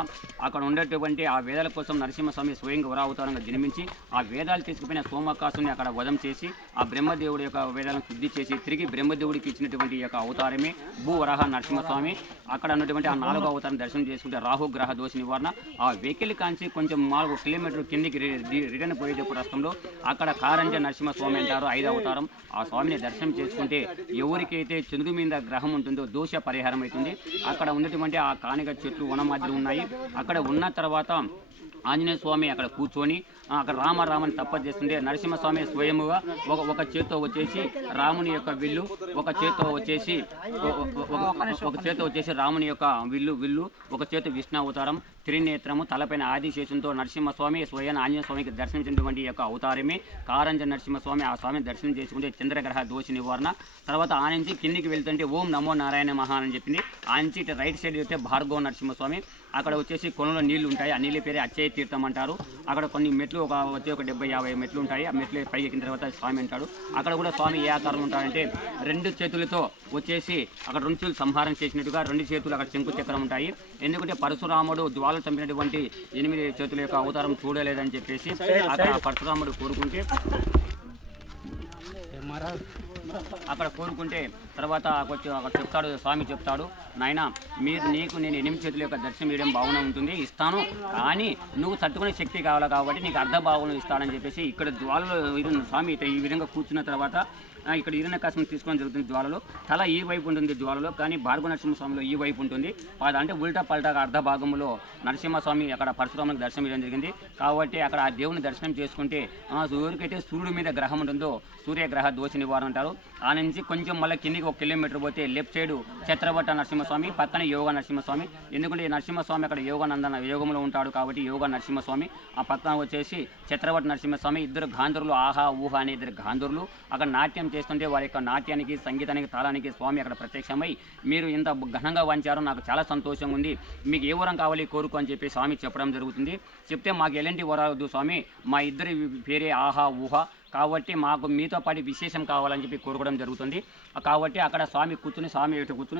అక్కడ ఉండేటువంటి ఆ వేదాల కోసం నరసింహస్వామి స్వయంగా వరావతారంగా జన్మించి ఆ వేదాలు తీసుకుపోయిన సోమకాసుని అక్కడ వధం చేసి ఆ బ్రహ్మదేవుడి యొక్క వేదాలను శుద్ధి చేసి తిరిగి బ్రహ్మదేవుడికి ఇచ్చినటువంటి యొక్క అవతారమే భూవరాహ నరసింహస్వామి. అక్కడ ఉన్నటువంటి ఆ 4వ అవతారం దర్శనం చేసుకుంటే రాహుగ్రహ దోష నివారణ. ఆ వెహికల్ కాంచి కొంచెం 4 కిలోమీటర్లు కిందికి రిటర్న్ పోయేటప్పుడు రాష్ట్రంలో అక్కడ కారంజ నరసింహస్వామి అంటారు 5వ అవతారం. ఆ స్వామిని దర్శనం చేసుకుంటే ఎవరికైతే చంద్రుడి మీద గ్రహం ఉంటుందో దోష పరిహారం అవుతుంది. అక్కడ ఉన్నటువంటి ఆ కానిక చెట్లు వనమాదిరి ఉన్నాయి. అక్కడ ఉన్న తర్వాత ఆంజనేయ స్వామి అక్కడ కూర్చొని అక్కడ రామని తపస్సు చేస్తుంటే నరసింహస్వామి స్వయముగా ఒక చేత్తో వచ్చేసి రాముని యొక్క విల్లు, ఒక చేత్తో వచ్చేసి రాముని యొక్క విల్లు, ఒక చేతి విష్ణు అవతారం, త్రినేత్రము, తలపైన ఆదిశేషంతో నరసింహస్వామి స్వయం ఆంజనేయ స్వామికి దర్శించినటువంటి యొక్క అవతారమే కారంజ నరసింహస్వామి. ఆ స్వామిని దర్శనం చేసుకుంటే చంద్రగ్రహ దోష నివారణ. తర్వాత ఆ నుంచి కిందికి వెళ్తుంటే ఓం నమో నారాయణ మహా అని చెప్పింది. ఆ నుంచి ఇటు రైట్ సైడ్ వెళ్తే భార్గవ నరసింహస్వామి. అక్కడ వచ్చేసి కొనలో నీళ్లు ఉంటాయి. ఆ నీళ్ళ పేరే అచ్చయ్య తీర్థం అంటారు. అక్కడ కొన్ని మెట్లు ఒక 70-50 మెట్లు ఉంటాయి. ఆ మెట్లు పైకి ఎక్కిన తర్వాత స్వామి అంటాడు. అక్కడ కూడా స్వామి ఏ ఆకారం ఉంటాడంటే 2 చేతులతో వచ్చేసి అక్కడ 2 చేతులు సంహారం చేసినట్టుగా 2 చేతులు అక్కడ శంకు చక్రం ఉంటాయి. ఎందుకంటే పరశురాముడు జ్వాల చంపినటువంటి 8 చేతుల యొక్క అవతారం చూడలేదని చెప్పేసి అక్కడ పరశురాముడు కోరుకుంటే తర్వాత అక్కడ చెప్తాడు, స్వామి చెప్తాడు, నాయన నీకు నేను 8 చేతుల యొక్క దర్శనం చేయడం బాగునే ఉంటుంది, ఇస్తాను. కానీ నువ్వు తట్టుకునే శక్తి కావాలి కాబట్టి నీకు అర్ధ భాగం ఇస్తానని చెప్పేసి ఇక్కడ జ్వాలలో స్వామి ఈ విధంగా కూర్చున్న తర్వాత ఇక్కడ హిరణ్యకశిపుని తీసుకోవడం జరుగుతుంది. జ్వాలలో తల ఈ వైపు ఉంటుంది జ్వాలలో, కానీ భార్గవ నరసింహస్వామిలో ఈ వైపు ఉంటుంది. అంటే ఉల్టా పల్టాగా అర్ధ భాగంలో నరసింహస్వామి అక్కడ పరశురామునికి దర్శనం ఇవ్వడం జరిగింది. కాబట్టి అక్కడ ఆ దేవుని దర్శనం చేసుకుంటే ఎవరికైతే సూర్యుడి మీద గ్రహం ఉంటుందో సూర్యగ్రహ దోష నివారణ అంటారు. ఆ నుంచి కొంచెం మళ్ళీ కిందికి 1 కిలోమీటర్ పోతే లెఫ్ట్ సైడ్ ఛత్రవట నరసింహస్వామి, పక్కన యోగ నరసింహస్వామి. ఎందుకంటే నరసింహస్వామి అక్కడ యోగంలో ఉంటాడు కాబట్టి యోగ నరసింహస్వామి. ఆ పక్కన వచ్చేసి ఛత్రవట నరసింహస్వామి. 2 గాంధర్వులు, ఆహా ఊహ అనే 2 గాంధర్వులు అక్కడ నాట్యం చేస్తుంటే వారి యొక్క నాట్యానికి, సంగీతానికి, తాళానికి స్వామి అక్కడ ప్రత్యక్షమై మీరు ఇంత ఘనంగా వంచారో నాకు చాలా సంతోషంగా ఉంది, మీకు ఏ వరం కావాలి కోరుకు అని చెప్పి స్వామి చెప్పడం జరుగుతుంది. చెప్తే మాకు ఎలాంటి వరాలు స్వామి, మా ఇద్దరి పేరే ఆహా ఊహ, కాబట్టి మాకు మీతో పాటు విశేషం కావాలని చెప్పి కోరుకోవడం జరుగుతుంది. కాబట్టి అక్కడ స్వామి కూర్చుని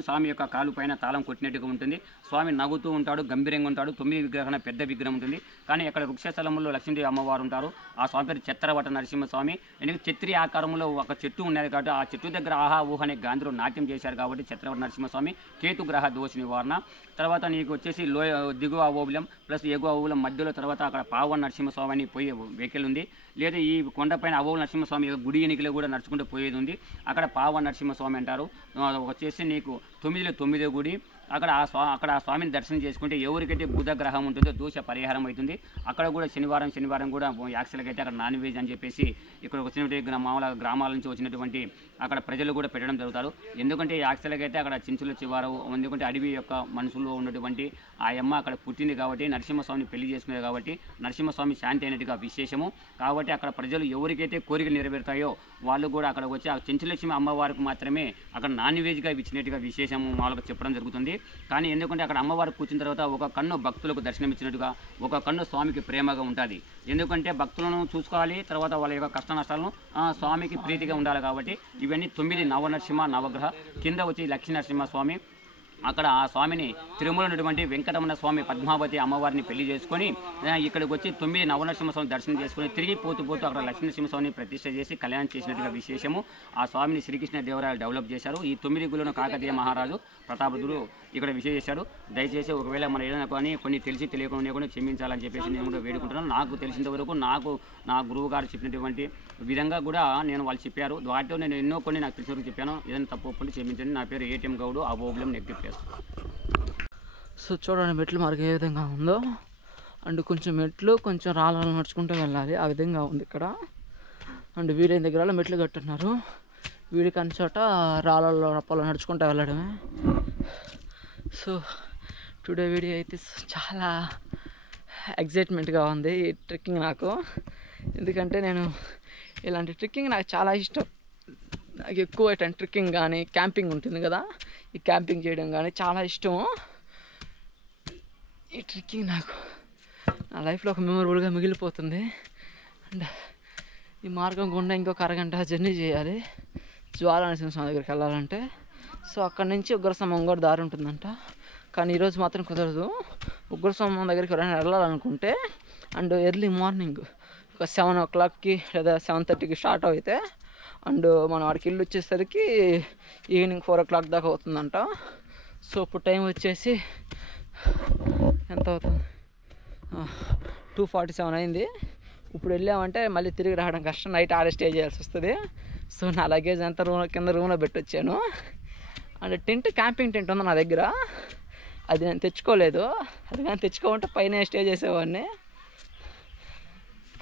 స్వామి యొక్క కాలు పైన తాళం కొట్టినట్టుగా ఉంటుంది. స్వామి నవ్వుతూ ఉంటాడు, గంభీరంగా ఉంటాడు. 9 విగ్రహం పెద్ద విగ్రహం ఉంటుంది. కానీ అక్కడ వృక్షస్థలంలో లక్ష్మీదేవి అమ్మవారు ఉంటారు. ఆ స్వామి పేరు ఛత్రవట నరసింహస్వామి. ఎందుకంటే ఛత్రి ఆకారంలో ఒక చెట్టు ఉన్నది కాబట్టి ఆ చెట్టు దగ్గర ఆహా ఊహ అనే గాంధీలో నాట్యం చేశారు కాబట్టి ఛత్రవట నరసింహస్వామి. కేతుగ్రహ దోష నివారణ. తర్వాత నీకు వచ్చేసి దిగువ ఓబులం ప్లస్ ఎగువ ఓబులం మధ్యలో తర్వాత అక్కడ పావ నరసింహస్వామి అని పోయే వెహికల్ ఉంది. లేదా ఈ కొండపైన అవ్వ నరసింహస్వామి గుడి ఎన్నికలు కూడా నడుచుకుంటూ పోయేది ఉంది. అక్కడ పావ నరసింహస్వామి అంటారు. వచ్చేసి నీకు 9లో 9వ గుడి. అక్కడ ఆ స్వామిని దర్శనం చేసుకుంటే ఎవరికైతే బుధ గ్రహం ఉంటుందో దోష పరిహారం అవుతుంది. అక్కడ కూడా శనివారం కూడా యాక్చువల్గా అయితే అక్కడ నాన్ వెజ్ అని చెప్పేసి ఇక్కడ వచ్చినటువంటి మామూలుగా గ్రామాల నుంచి వచ్చినటువంటి అక్కడ ప్రజలు కూడా పెట్టడం జరుగుతారు. ఎందుకంటే యాక్చువల్గా అయితే అక్కడ చించుల చివారు, ఎందుకంటే అడవి యొక్క మనసులో ఉన్నటువంటి ఆ అమ్మ అక్కడ పుట్టింది కాబట్టి నరసింహస్వామిని పెళ్లి చేసుకునేది కాబట్టి నరసింహస్వామి శాంతి అయినట్టుగా విశేషము. కాబట్టి అక్కడ ప్రజలు ఎవరికైతే కోరికలు నెరవేరుతాయో వాళ్ళు కూడా అక్కడ వచ్చి ఆ చెంచులక్ష్మి అమ్మవారికి మాత్రమే అక్కడ నాన్ వెజ్గా ఇచ్చినట్టుగా విశేషము మామూలుగా చెప్పడం జరుగుతుంది. కానీ ఎందుకంటే అక్కడ అమ్మవారు కూర్చున్న తర్వాత ఒక కన్ను భక్తులకు దర్శనం ఇచ్చినట్టుగా, ఒక కన్ను స్వామికి ప్రేమగా ఉంటుంది. ఎందుకంటే భక్తులను చూసుకోవాలి, తర్వాత వాళ్ళ యొక్క కష్ట నష్టాలను స్వామికి ప్రీతిగా ఉండాలి. కాబట్టి ఇవన్నీ 9 నవనరసింహ నవగ్రహ. కింద వచ్చి లక్ష్మీ నరసింహస్వామి. అక్కడ ఆ స్వామిని తిరుమల ఉన్నటువంటి వెంకటరమణ స్వామి పద్మావతి అమ్మవారిని పెళ్లి చేసుకొని ఇక్కడికి వచ్చి 9 నవనరసింహస్వామి దర్శనం చేసుకుని తిరిగి పోతూ అక్కడ లక్ష్మీనరసింహస్వామిని ప్రతిష్ఠ చేసి కళ్యాణం చేసినట్టుగా విశేషము. ఆ స్వామిని శ్రీకృష్ణ దేవరాయలు డెవలప్ చేశారు. ఈ 9 గుళ్ళను కాకతీయ మహారాజు ప్రతాపరుద్రుడు ఇక్కడ విశేషించాడు. దయచేసి ఒకవేళ మన ఏదైనా కానీ కొన్ని తెలిసి తెలియకుండా కూడా క్షమించాలని చెప్పేసి నేను కూడా వేడుకుంటున్నాను. నాకు తెలిసినంత వరకు నా గురువు గారు చెప్పినటువంటి విధంగా కూడా వాళ్ళు చెప్పారు. వాటిలో నేను ఎన్నో కొన్ని నాకు తెలిసిన వరకు చెప్పాను. ఏదైనా తప్పు ఒప్పుంటే క్షమించండి. నా పేరు ఏటీఎం గౌడు, ఆ ఓబులం నెగిటివ్ ప్లేస్. సో చూడండి మెట్లు మార్గం ఏ విధంగా ఉందో. అండ్ కొంచెం మెట్లు కొంచెం రాళ్ళు నడుచుకుంటూ వెళ్ళాలి, ఆ విధంగా ఉంది ఇక్కడ. అండ్ వీడైన దగ్గర మెట్లు కట్టున్నారు, వీడి కని చోట రాళ్ళలో రప్పలో నడుచుకుంటూ వెళ్ళడమే. సో టుడే వీడియో అయితే చాలా ఎగ్జైట్మెంట్గా ఉంది ఈ ట్రెక్కింగ్ నాకు. ఎందుకంటే నేను ఇలాంటి ట్రెక్కింగ్ నాకు చాలా ఇష్టం. నాకు ఎక్కువ ట్రెక్కింగ్ కానీ క్యాంపింగ్ ఉంటుంది కదా, ఈ క్యాంపింగ్ చేయడం కానీ చాలా ఇష్టము. ఈ ట్రెక్కింగ్ నాకు నా లైఫ్లో ఒక మెమొరబుల్గా మిగిలిపోతుంది. అండ్ ఈ మార్గం గుండా ఇంకొక అరగంట జర్నీ చేయాలి జ్వాలా నరసింహస్వామి దగ్గరికి వెళ్ళాలంటే. సో అక్కడి నుంచి ఉగ్రస్తంభం కూడా దారి ఉంటుందంట, కానీ ఈరోజు మాత్రం కుదరదు. ఉగ్రస్తంభం దగ్గరికి ఎవరైనా వెళ్ళాలనుకుంటే అండ్ ఎర్లీ మార్నింగ్ ఒక 7 o'clockకి లేదా 7:30కి స్టార్ట్ అయితే అండ్ మనం వాడికి ఇల్లు వచ్చేసరికి ఈవినింగ్ 4 o'clock దాకా అవుతుందంట. సో ఇప్పుడు టైం వచ్చేసి ఎంత అవుతుంది, 2:47 అయింది. ఇప్పుడు వెళ్ళామంటే మళ్ళీ తిరిగి రావడం కష్టం, నైట్ ఆడే స్టే చేయాల్సి వస్తుంది. సో నా లగేజ్ అంతా కింద రూమ్లో పెట్టొచ్చాను. అండ్ టెంట్, క్యాంపింగ్ టెంట్ ఉంది నా దగ్గర, అది నేను తెచ్చుకోలేదు. అది కానీ తెచ్చుకోమంటే పైన స్టే చేసేవాడిని.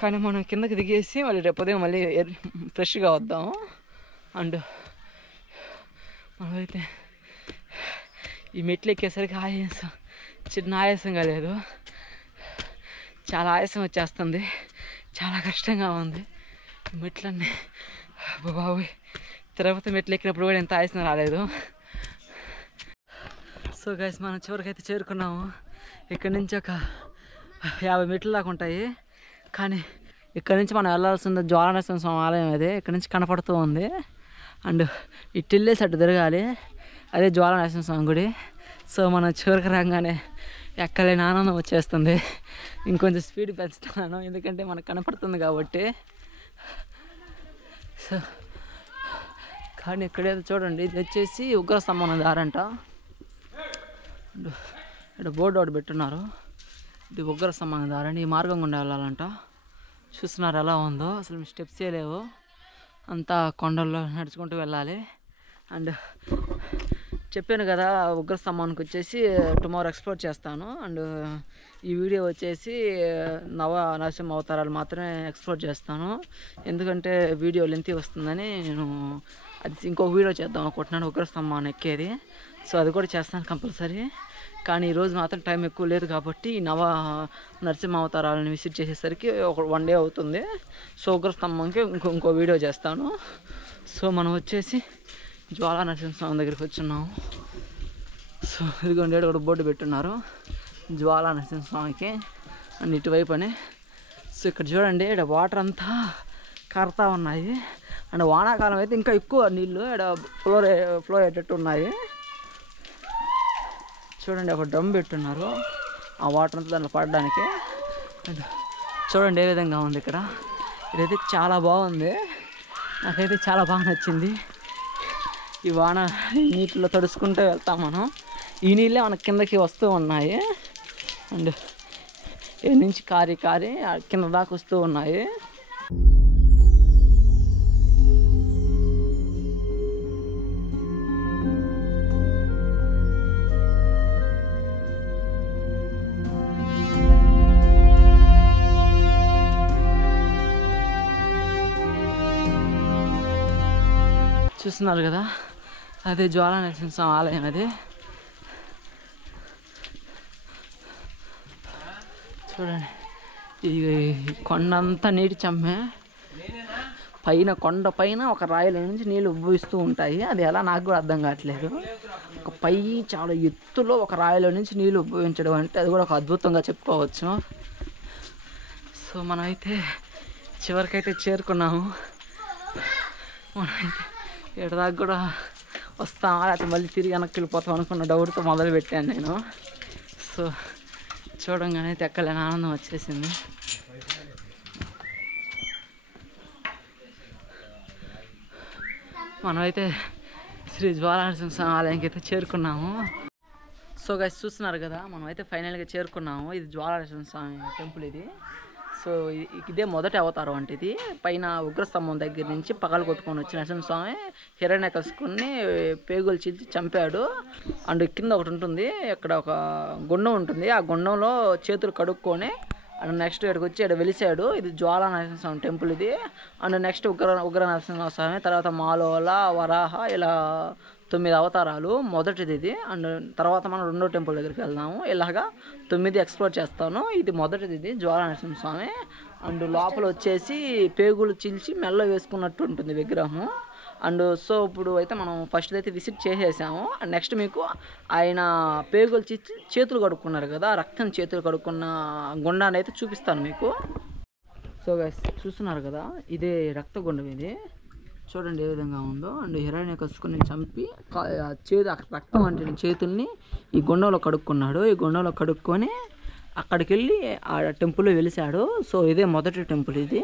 కానీ మనం కిందకి దిగేసి మళ్ళీ రేపు ఉదయం మళ్ళీ ఫ్రెష్గా వద్దాము. అండ్ మనమైతే ఈ మెట్లు ఎక్కేసరికి ఆయాసం, చిన్న ఆయాసంగా లేదు, చాలా ఆయాసం వచ్చేస్తుంది, చాలా కష్టంగా ఉంది మెట్లన్నీ. బాబోయ్, తిరుపతి మెట్లు ఎక్కినప్పుడు కూడా ఎంత ఆయాసం రాలేదు. సో గైస్ మనం చివరికైతే చేరుకున్నాము. ఇక్కడ నుంచి ఒక 50 మెట్లు దాకా ఉంటాయి, కానీ ఇక్కడ నుంచి మనం వెళ్ళాల్సింది జ్వాలా నరసింహస్వామి ఆలయం. అది ఇక్కడ నుంచి కనపడుతూ ఉంది. అండ్ ఇటు వెళ్ళేసి అటు తిరగాలి, అదే జ్వాలా నరసింహస్వామి గుడి. సో మనం చివరికి రాగానే ఎక్కలేని ఆనందం వచ్చేస్తుంది. ఇంకొంచెం స్పీడ్ పెంచుతున్నాను ఎందుకంటే మనకు కనపడుతుంది కాబట్టి. సో కానీ ఇక్కడేదో చూడండి, ఇది వచ్చేసి ఉగ్రస్తంభం దారంట. ఇక్కడ బోర్డు ఒకటి పెట్టున్నారు, ఇది ఉగ్రస్తంభం దారండి. ఈ మార్గం గుండా వెళ్ళాలంట. చూస్తున్నారు ఎలా ఉందో, అసలు స్టెప్స్ లేవు, అంతా కొండల్లో నడుచుకుంటూ వెళ్ళాలి. అండ్ చెప్పాను కదా ఉగ్రస్తంభానికి వచ్చేసి టుమారో ఎక్స్ప్లోర్ చేస్తాను. అండ్ ఈ వీడియో వచ్చేసి నవ నరసింహ అవతారాలు మాత్రమే ఎక్స్ప్లోర్ చేస్తాను, ఎందుకంటే వీడియో లెంతీ వస్తుందని నేను అది ఇంకొక వీడియో చేద్దాం అనుకుంటున్నాను ఉగ్రస్తంభాన్ని ఎక్కేది. సో అది కూడా చేస్తాను కంపల్సరీ. కానీ ఈరోజు మాత్రం టైం ఎక్కువ లేదు కాబట్టి నవ నరసింహ అవతారాలను విజిట్ చేసేసరికి ఒక 1 day అవుతుంది. సో ఉగ్రస్తంభంకి ఇంకో వీడియో చేస్తాను. సో మనం వచ్చేసి జ్వాలా నరసింహస్వామి దగ్గరికి వచ్చున్నాము. సో ఇదిగోండి కూడా బోర్డు పెట్టున్నారు జ్వాలా నరసింహస్వామికి అండ్ ఇటువైపు అని. సో ఇక్కడ చూడండి, ఇక్కడ వాటర్ అంతా కారుతూ ఉన్నాయి. అండ్ వానాకాలం అయితే ఇంకా ఎక్కువ నీళ్ళు ఇక్కడ ఫ్లో అయ్యేటట్టు ఉన్నాయి. చూడండి ఒక డ్రమ్ పెట్టున్నారు ఆ వాటర్ అంతా దాంట్లో పడడానికి. చూడండి ఏ విధంగా ఉంది ఇక్కడ. ఇదైతే చాలా బాగుంది, నాకైతే చాలా బాగా నచ్చింది. ఈ వాన నీటిలో తడుచుకుంటూ వెళ్తాం మనం. ఈ నీళ్ళే మన కిందకి వస్తూ ఉన్నాయి అండ్ ఈ నుంచి కారి కింద దాకా వస్తూ ఉన్నాయి. చూస్తున్నారు కదా, అదే జ్వాలా నరసింహస్వామి ఆలయం. అది చూడండి, ఈ కొండంతా నీటి చమ్మే, కొండ పైన ఒక రాయిల నుంచి నీళ్ళు ఉబ్బిస్తూ ఉంటాయి. అది ఎలా నాకు కూడా అర్థం కావట్లేదు. ఒక చాలా ఎత్తులో ఒక రాయిలో నుంచి నీళ్ళు ఉబ్బవించడం అంటే అది కూడా ఒక అద్భుతంగా చెప్పుకోవచ్చు. సో మనమైతే చివరికైతే చేరుకున్నాము. మనమైతే ఎడదాకా కూడా వస్తామా లేకపోతే మళ్ళీ తిరిగి వెనక్కి వెళ్ళిపోతాం అనుకున్న డౌట్తో మొదలు పెట్టాను నేను. సో చూడంగానే ఎక్కలేని ఆనందం వచ్చేసింది. మనమైతే శ్రీ జ్వాలా నరసింహస్వామి ఆలయానికి అయితే చేరుకున్నాము. సో గైస్ చూస్తున్నారు కదా, మనమైతే ఫైనల్గా చేరుకున్నాము. ఇది జ్వాలా నరసింహస్వామి టెంపుల్ ఇది. సో సో ఇదే మొదటి అవతారం అంటే ఇది. పైన ఉగ్రస్తంభం దగ్గర నుంచి పగలు కొట్టుకొని వచ్చి నరసింహస్వామి హిరణ్య కసుకుని పేగులు చీల్చి చంపాడు. అండ్ కింద ఒకటి ఉంటుంది, ఇక్కడ ఒక గుండం ఉంటుంది, ఆ గుండంలో చేతులు కడుక్కొని అండ్ నెక్స్ట్ ఇక్కడికి వచ్చి ఇక్కడ వెలిసాడు. ఇది జ్వాలా నరసింహస్వామి టెంపుల్ ఇది. అండ్ నెక్స్ట్ ఉగ్ర నరసింహస్వామి, తర్వాత మాలోల, వరాహ, ఇలా 9 అవతారాలు. మొదటిది ఇది. అండ్ తర్వాత మనం రెండో టెంపుల్ దగ్గరికి వెళ్దాము. ఇలాగా 9 ఎక్స్ప్లోర్ చేస్తాను. ఇది మొదటిది, ఇది జ్వాలా నరసింహస్వామి. అండ్ లోపల వచ్చేసి పేగులు చీల్చి మెల్ల వేసుకున్నట్టు ఉంటుంది విగ్రహము. అండ్ సో ఇప్పుడు అయితే మనం ఫస్ట్ అయితే విజిట్ చేసేసాము. అండ్ నెక్స్ట్ మీకు ఆయన పేగులు చీల్చి చేతులు కడుక్కున్నారు కదా, రక్తం చేతులు కడుక్కున్న గుండాన్ని అయితే చూపిస్తాను మీకు. సో గైస్ చూస్తున్నారు కదా, ఇదే రక్త గుండం ఇది. చూడండి ఏ విధంగా ఉందో. అండ్ హిరణ్య కసుకుని చంపి రక్తం అంటే చేతుల్ని ఈ గుండంలో కడుక్కున్నాడు. ఈ గుండంలో కడుక్కొని అక్కడికి వెళ్ళి ఆ టెంపుల్లో వెలిసాడు. సో ఇదే మొదటి టెంపుల్ ఇది.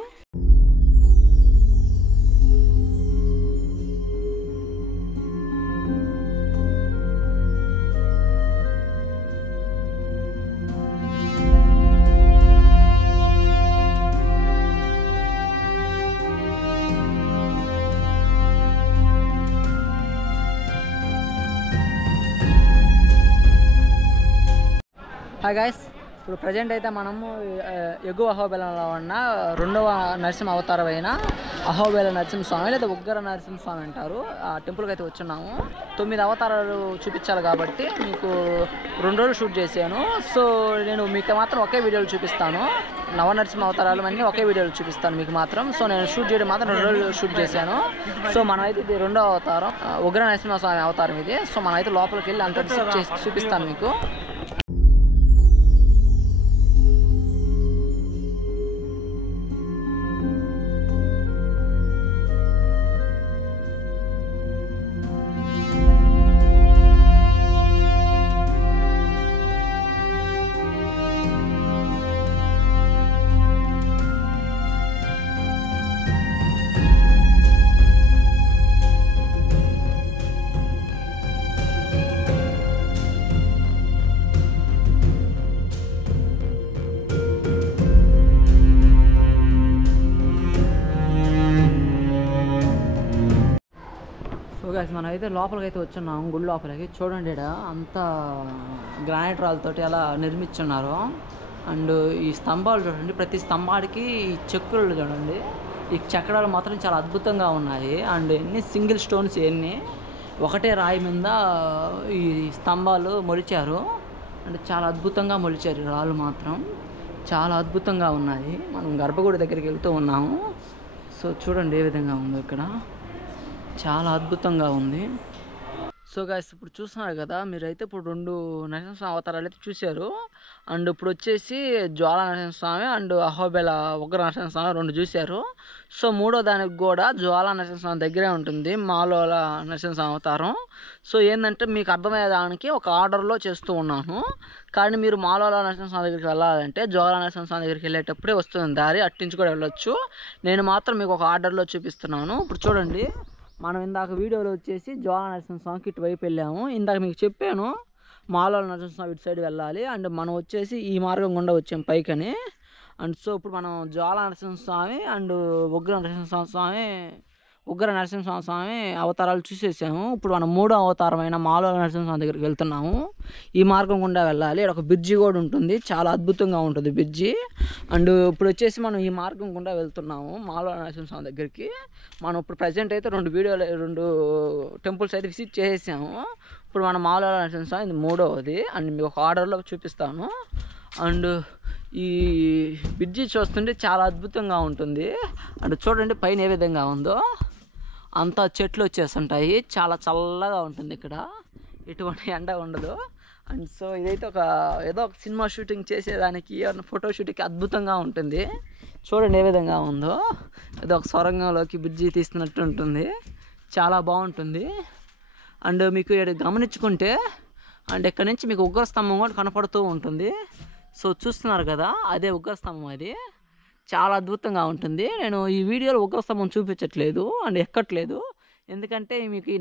హాయ్ గాయస్, ఇప్పుడు ప్రజెంట్ అయితే మనము ఎగువ అహోబిలంలో ఉన్న రెండవ నరసింహ అవతారం అయిన అహోబిల నరసింహస్వామి లేదా ఉగ్ర నరసింహస్వామి అంటారు, ఆ టెంపుల్కి అయితే వచ్చున్నాము. 9 అవతారాలు చూపించాలి కాబట్టి మీకు 2 రోజులు షూట్ చేశాను. సో నేను మీకు మాత్రం ఒకే వీడియోలు చూపిస్తాను. నవనరసింహ అవతారాలు అన్నీ ఒకే వీడియోలు చూపిస్తాను మీకు మాత్రం. సో నేను షూట్ చేయడం మాత్రం 2 రోజులు షూట్ చేశాను. సో మనమైతే ఇది రెండో అవతారం, ఉగ్ర నరసింహస్వామి అవతారం ఇది. సో మనమైతే లోపలికి వెళ్ళి అంత చూపిస్తాను మీకు. మనం అయితే లోపలికి అయితే వచ్చున్నాం, గుడి లోపలికి. చూడండి ఇక్కడ అంతా గ్రానైట్ రాళ్ళతోటి ఎలా నిర్మించున్నారు. అండ్ ఈ స్తంభాలు చూడండి, ప్రతి స్తంభానికి ఈ చెక్కులు చూడండి, ఈ చెక్కడాలు మాత్రం చాలా అద్భుతంగా ఉన్నాయి. అండ్ ఎన్ని సింగిల్ స్టోన్స్, ఎన్ని ఒకటే రాయి మీద ఈ స్తంభాలు మొలిచారు. అంటే చాలా అద్భుతంగా మొలిచారు. రాళ్ళు మాత్రం చాలా అద్భుతంగా ఉన్నాయి. మనం గర్భగుడి దగ్గరికి వెళ్తూ ఉన్నాము. సో చూడండి ఏ విధంగా ఉందో, ఇక్కడ చాలా అద్భుతంగా ఉంది. సో గాయస్ ఇప్పుడు చూస్తున్నారు కదా, మీరైతే ఇప్పుడు 2 నరసింహస్వామి అవతారాలు అయితే చూశారు. అండ్ ఇప్పుడు వచ్చేసి జ్వాలా నరసింహస్వామి అండ్ అహోబిల ఉగ్ర నరసింహస్వామి 2 చూశారు. సో మూడో దానికి కూడా జ్వాలా నరసింహస్వామి దగ్గరే ఉంటుంది, మాలోల నరసింహస్వామి అవతారం. సో ఏంటంటే మీకు అర్థమయ్యేదానికి ఒక ఆర్డర్లో చేస్తూ ఉన్నాను. కానీ మీరు మాలోల నరసింహస్వామి దగ్గరికి వెళ్ళాలంటే జ్వాలా నరసింహస్వామి దగ్గరికి వెళ్ళేటప్పుడే వస్తుంది దారి, అట్టించి కూడా వెళ్ళొచ్చు. నేను మాత్రం మీకు ఒక ఆర్డర్లో చూపిస్తున్నాను. ఇప్పుడు చూడండి, మనం ఇందాక వీడియోలో వచ్చేసి జ్వాలా నరసింహస్వామికి ఇటువైపు వెళ్ళాము. ఇందాక మీకు చెప్పాను మాలోల నరసింహస్వామి ఇటు సైడ్ వెళ్ళాలి. అండ్ మనం వచ్చేసి ఈ మార్గం గుండా వచ్చాం పైకని. అండ్ సో ఇప్పుడు మనం జ్వాలా నరసింహస్వామి అండ్ ఉగ్ర నరసింహస్వామి అవతారాలు చూసేసాము. ఇప్పుడు మనం మూడో అవతారమైన మాలోల నరసింహస్వామి దగ్గరికి వెళ్తున్నాము. ఈ మార్గం గుండా వెళ్ళాలి. ఇక్కడ ఒక బ్రిడ్జి కూడా ఉంటుంది, చాలా అద్భుతంగా ఉంటుంది బ్రిడ్జి. అండ్ ఇప్పుడు వచ్చేసి మనం ఈ మార్గం గుండా వెళ్తున్నాము మాలోల నరసింహస్వామి దగ్గరికి. మనం ఇప్పుడు ప్రజెంట్ అయితే 2 టెంపుల్స్ అయితే విజిట్ చేసేసాము. ఇప్పుడు మనం మాలోల నరసింహస్వామి ఇది మూడవది. అండ్ మీకు ఒక ఆర్డర్లో చూపిస్తాను. అండ్ ఈ బ్రిడ్జి చూస్తుంటే చాలా అద్భుతంగా ఉంటుంది. అండ్ చూడండి పైన ఏ విధంగా ఉందో, అంతా చెట్లు వచ్చేస్తుంటాయి, చాలా చల్లగా ఉంటుంది ఇక్కడ, ఎటువంటి ఎండ ఉండదు. అండ్ సో ఇదైతే ఏదో ఒక సినిమా షూటింగ్ చేసేదానికి, ఫోటో షూటింగ్కి అద్భుతంగా ఉంటుంది. చూడండి ఏ విధంగా ఉందో, ఏదో ఒక సొరంగంలోకి బ్రిడ్జి తీస్తున్నట్టు ఉంటుంది, చాలా బాగుంటుంది. అండ్ మీకు ఇక్కడ గమనించుకుంటే అండ్ ఇక్కడ నుంచి మీకు ఉగ్రస్తంభం కూడా కనపడుతూ ఉంటుంది. సో చూస్తున్నారు కదా, అదే ఉగ్రస్తంభం, అది చాలా అద్భుతంగా ఉంటుంది. నేను ఈ వీడియోలో ఉగ్రస్తంభం చూపించట్లేదు అండ్ ఎక్కట్లేదు, ఎందుకంటే మీకు ఈ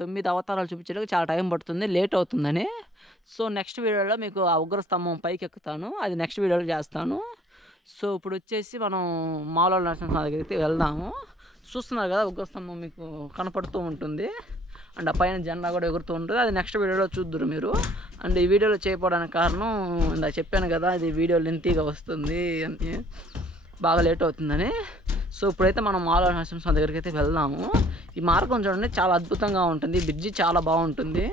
9 అవతారాలు చూపించడానికి చాలా టైం పడుతుంది, లేట్ అవుతుందని. సో నెక్స్ట్ వీడియోలో మీకు ఆ ఉగ్రస్తంభం పైకి ఎక్కుతాను, అది నెక్స్ట్ వీడియోలో చేస్తాను. సో ఇప్పుడు వచ్చేసి మనం మాలో నరసింహస్వామి దగ్గరికి వెళ్దాము. చూస్తున్నారు కదా ఉగ్రస్తంభం మీకు కనపడుతూ ఉంటుంది, అండ్ ఆ పైన జెండా కూడా ఎగురుతూ ఉంటుంది. అది నెక్స్ట్ వీడియోలో చూద్దరు మీరు. అండ్ ఈ వీడియోలో చేయకపోవడానికి కారణం ఇందాక చెప్పాను కదా, ఇది వీడియో లెంతీగా వస్తుంది అని, బాగా లేట్ అవుతుందని. సో ఇప్పుడైతే మనం మాలో నరసింహస్వామి దగ్గరికి అయితే వెళ్దాము. ఈ మార్గం చూడండి చాలా అద్భుతంగా ఉంటుంది, బ్రిడ్జి చాలా బాగుంటుంది.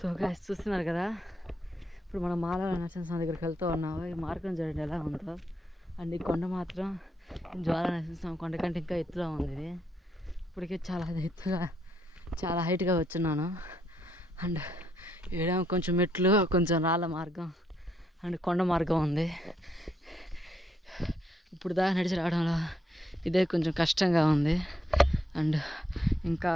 సో గైస్ చూస్తున్నారు కదా, ఇప్పుడు మనం మాలో నరసింహస్వామి దగ్గరికి వెళ్తూ ఉన్నాము. ఈ మార్గం చూడండి ఎలా ఉందో. అండ్ ఈ కొండ మాత్రం జ్వాల నరసింహస్వామి కొండ కంటే ఇంకా ఎత్తులో ఉంది. ఇది ఇప్పటికే చాలా ఎత్తుగా, చాలా హైట్గా వచ్చున్నాను. అండ్ ఏడేమో కొంచెం మెట్లు, కొంచెం రాళ్ళ మార్గం అండ్ కొండ మార్గం ఉంది. ఇప్పుడు దాకా నడిచి రావడంలో ఇదే కొంచెం కష్టంగా ఉంది. అండ్ ఇంకా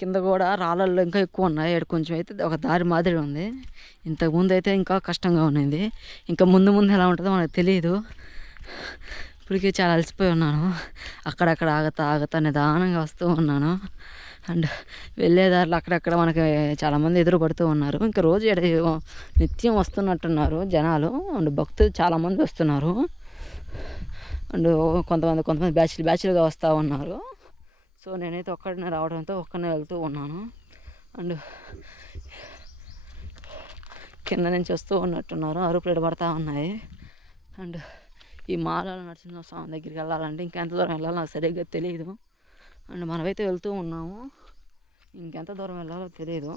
కింద కూడా రాళ్ళల్లో ఇంకా ఎక్కువ ఉన్నాయి. ఇక్కడ కొంచెం అయితే ఒక దారి మాదిరి ఉంది. ఇంతకుముందు అయితే ఇంకా కష్టంగా ఉన్నది. ఇంకా ముందు ముందు ఎలా ఉంటుందో మనకు తెలియదు. ఇప్పటికే చాలా అలసిపోయి ఉన్నాను. అక్కడక్కడ ఆగతా నిదానంగా వస్తూ ఉన్నాను. అండ్ వెళ్ళేదారిలో అక్కడక్కడ మనకి చాలామంది ఎదురు పడుతూ ఉన్నారు. ఇంకా రోజు నిత్యం వస్తున్నట్టున్నారు జనాలు. అండ్ భక్తులు చాలామంది వస్తున్నారు. అండ్ కొంతమంది బ్యాచ్లుగా వస్తూ ఉన్నారు. సో నేనైతే ఒక్కడనే రావడంతో ఒక్కడనే వెళ్తూ ఉన్నాను. అండ్ కింద నుంచి వస్తూ ఉన్నట్టున్నారు, అరుపులు పడతా ఉన్నాయి. అండ్ ఈ మాలో నరసింహస్వామి దగ్గరికి వెళ్ళాలంటే ఇంకెంత దూరం వెళ్ళాలో నాకు సరిగ్గా తెలియదు. అండ్ మనమైతే వెళ్తూ ఉన్నాము, ఇంకెంత దూరం వెళ్ళాలో తెలియదు.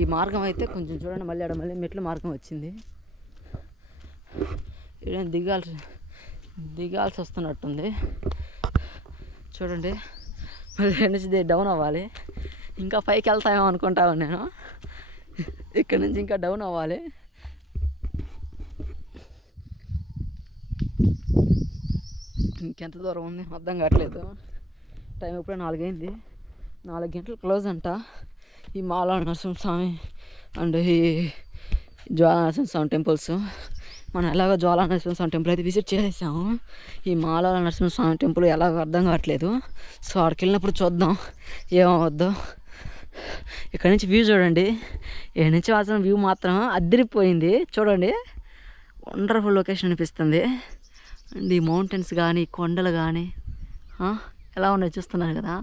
ఈ మార్గం అయితే కొంచెం చూడండి, మళ్ళీ మెట్ల మార్గం వచ్చింది. ఇదేం దిగాల్సి వస్తున్నట్టుంది చూడండి. మళ్ళీ నుంచి డౌన్ అవ్వాలి. ఇంకా పైకి వెళ్తామేమో అనుకుంటాను నేను. ఇక్కడ నుంచి ఇంకా డౌన్ అవ్వాలి. ఇంకెంత దూరం ఉంది అర్థం కావట్లేదు. టైం ఇప్పుడే 4 అయింది. 4 గంటలు క్లోజ్ అంట ఈ మాలో నరసింహస్వామి అండ్ ఈ జ్వాల నరసింహస్వామి టెంపుల్స్. మనం ఎలాగో జ్వాల నరసింహస్వామి టెంపుల్ అయితే విజిట్ చేసాము. ఈ మాలో నరసింహస్వామి టెంపుల్ ఎలాగో అర్థం కావట్లేదు. సో అక్కడికి వెళ్ళినప్పుడు చూద్దాం ఏమవద్దు. ఇక్కడ నుంచి వ్యూ చూడండి. ఇక్కడ నుంచి మాత్రం వ్యూ మాత్రం అదిరిపోయింది చూడండి. వండర్ఫుల్ లొకేషన్ అనిపిస్తుంది. అండ్ ఈ మౌంటైన్స్ కానీ కొండలు కానీ ఎలా ఉన్నాయి చూస్తున్నారు కదా.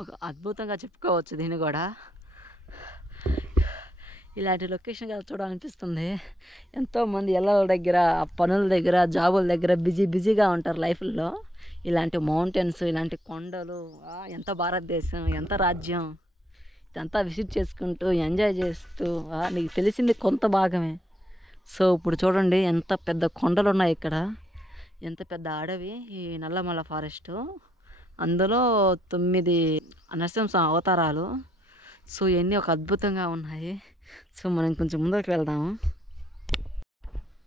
ఒక అద్భుతంగా చెప్పుకోవచ్చు దీన్ని కూడా. ఇలాంటి లొకేషన్ కదా చూడాలనిపిస్తుంది. ఎంతోమంది ఇళ్ళ దగ్గర, పనుల దగ్గర, జాబుల దగ్గర బిజీగా ఉంటారు లైఫ్లో. ఇలాంటి మౌంటైన్స్, ఇలాంటి కొండలు, ఎంత భారతదేశం, ఎంత రాజ్యం, ఇదంతా విజిట్ చేసుకుంటూ ఎంజాయ్ చేస్తూ నీకు తెలిసింది కొంత భాగమే. సో ఇప్పుడు చూడండి ఎంత పెద్ద కొండలు ఉన్నాయి ఇక్కడ, ఎంత పెద్ద అడవి ఈ నల్లమల్ల ఫారెస్ట్. అందులో 9 నరసింహస్వామి అవతారాలు. సో ఇవన్నీ ఒక అద్భుతంగా ఉన్నాయి. సో మనం కొంచెం ముందుకు వెళ్దాము.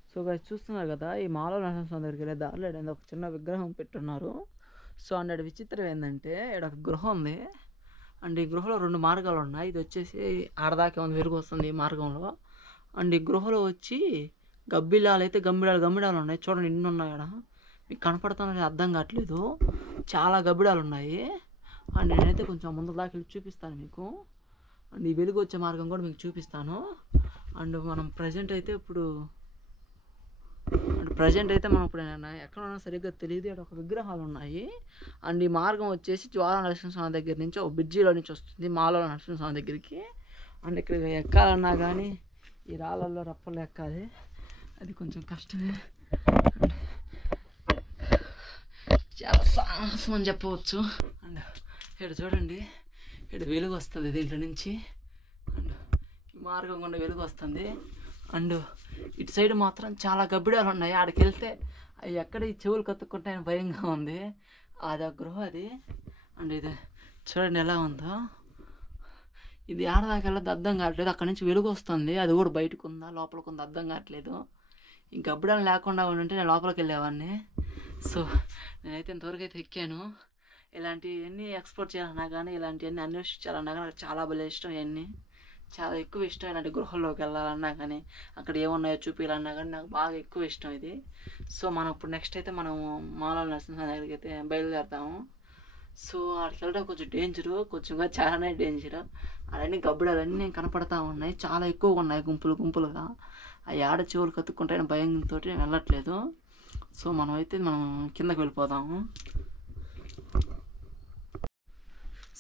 సో గాయ్స్ చూస్తున్నారు కదా, ఈ మాలో నరసింహస్వామి దగ్గరికి వెళ్ళే దారిలో ఒక చిన్న విగ్రహం పెట్టున్నారు. సో అండ్ విచిత్రం ఏంటంటే ఇక్కడ ఒక గృహ ఉంది. అండ్ ఈ గృహలో 2 మార్గాలు ఉన్నాయి. ఇది వచ్చేసి ఆడదాకా ఉంది, వెలుగు వస్తుంది ఈ మార్గంలో. అండ్ ఈ గృహలో వచ్చి గబ్బిలాలు అయితే గమ్మిడాలు ఉన్నాయి చూడండి. ఎన్ని ఉన్నాయి ఆడ, మీకు కనపడుతున్నది అర్థం కావట్లేదు. చాలా గబ్బిడాలు ఉన్నాయి. అండ్ నేనైతే కొంచెం ముందు దాకా వెళ్ళి చూపిస్తాను మీకు. అండ్ ఈ వెలుగు వచ్చే మార్గం కూడా మీకు చూపిస్తాను. అండ్ మనం ప్రజెంట్ అయితే మనం ఇప్పుడు ఎక్కడ ఉన్నా సరిగ్గా తెలియదు. ఇక్కడ ఒక విగ్రహాలు ఉన్నాయి. అండ్ ఈ మార్గం వచ్చేసి జ్వాల నరసింహస్వామి దగ్గర నుంచి ఒక బ్రిడ్జిలో నుంచి వస్తుంది మాలో నరసింహస్వామి దగ్గరికి. అండ్ ఇక్కడ ఎక్కాలన్నా కానీ ఈ రాళ్ళల్లో రప్పలు ఎక్కాలి, అది కొంచెం కష్టమే. చాలా సాహసం అని చెప్పవచ్చు. అండ్ ఇక్కడ చూడండి, ఇక్కడ వెలుగు వస్తుంది దీంట్లో నుంచి. అండ్ ఈ మార్గం గుండా వెలుగు వస్తుంది. అండ్ ఇటు సైడ్ మాత్రం చాలా గబ్బిడాలు ఉన్నాయి. ఆడికి వెళ్తే అవి ఎక్కడ ఈ చెవులు కత్తుకుంటాయని భయంగా ఉంది. అది ఆ గృహ అది. అండ్ ఇది చూడండి ఎలా ఉందో. ఇది ఆడదాకా వెళ్ళదు అర్థం కావట్లేదు. అక్కడ నుంచి వెలుగు వస్తుంది, అది కూడా బయటకు ఉందా లోపలికి ఉందా అర్థం కావట్లేదు. ఇంక గబ్బిడాలు లేకుండా ఉంటే నేను లోపలికి వెళ్ళేవాడిని. సో నేనైతే ఇంతవరకు అయితే ఎక్కాను. ఇలాంటివన్నీ ఎక్స్ప్లోర్ చేయాలన్నా కానీ, ఇలాంటివన్నీ అన్వేషించాలన్నా కానీ నాకు చాలా భలే ఇష్టం. ఇవన్నీ చాలా ఎక్కువ ఇష్టం. ఇలాంటి గృహల్లోకి వెళ్ళాలన్నా కానీ, అక్కడ ఏమున్నాయో చూపించాలన్నా కానీ నాకు బాగా ఎక్కువ ఇష్టం ఇది. సో మనం ఇప్పుడు నెక్స్ట్ అయితే మనం మాలో నరసింహస్వామి దగ్గరికి అయితే బయలుదేరుతాము. సో అక్కడికి వెళ్ళడం కొంచెం డేంజరు, కొంచెంగా చాలానే డేంజరు. అవన్నీ గబ్బడాలన్నీ కనపడతా ఉన్నాయి, చాలా ఎక్కువగా ఉన్నాయి గుంపులు గుంపులుగా. ఆ ఆడ చెవులు కత్తుక్కుంటాయని భయంతో వెళ్ళట్లేదు. సో మనం కిందకి వెళ్ళిపోదాము.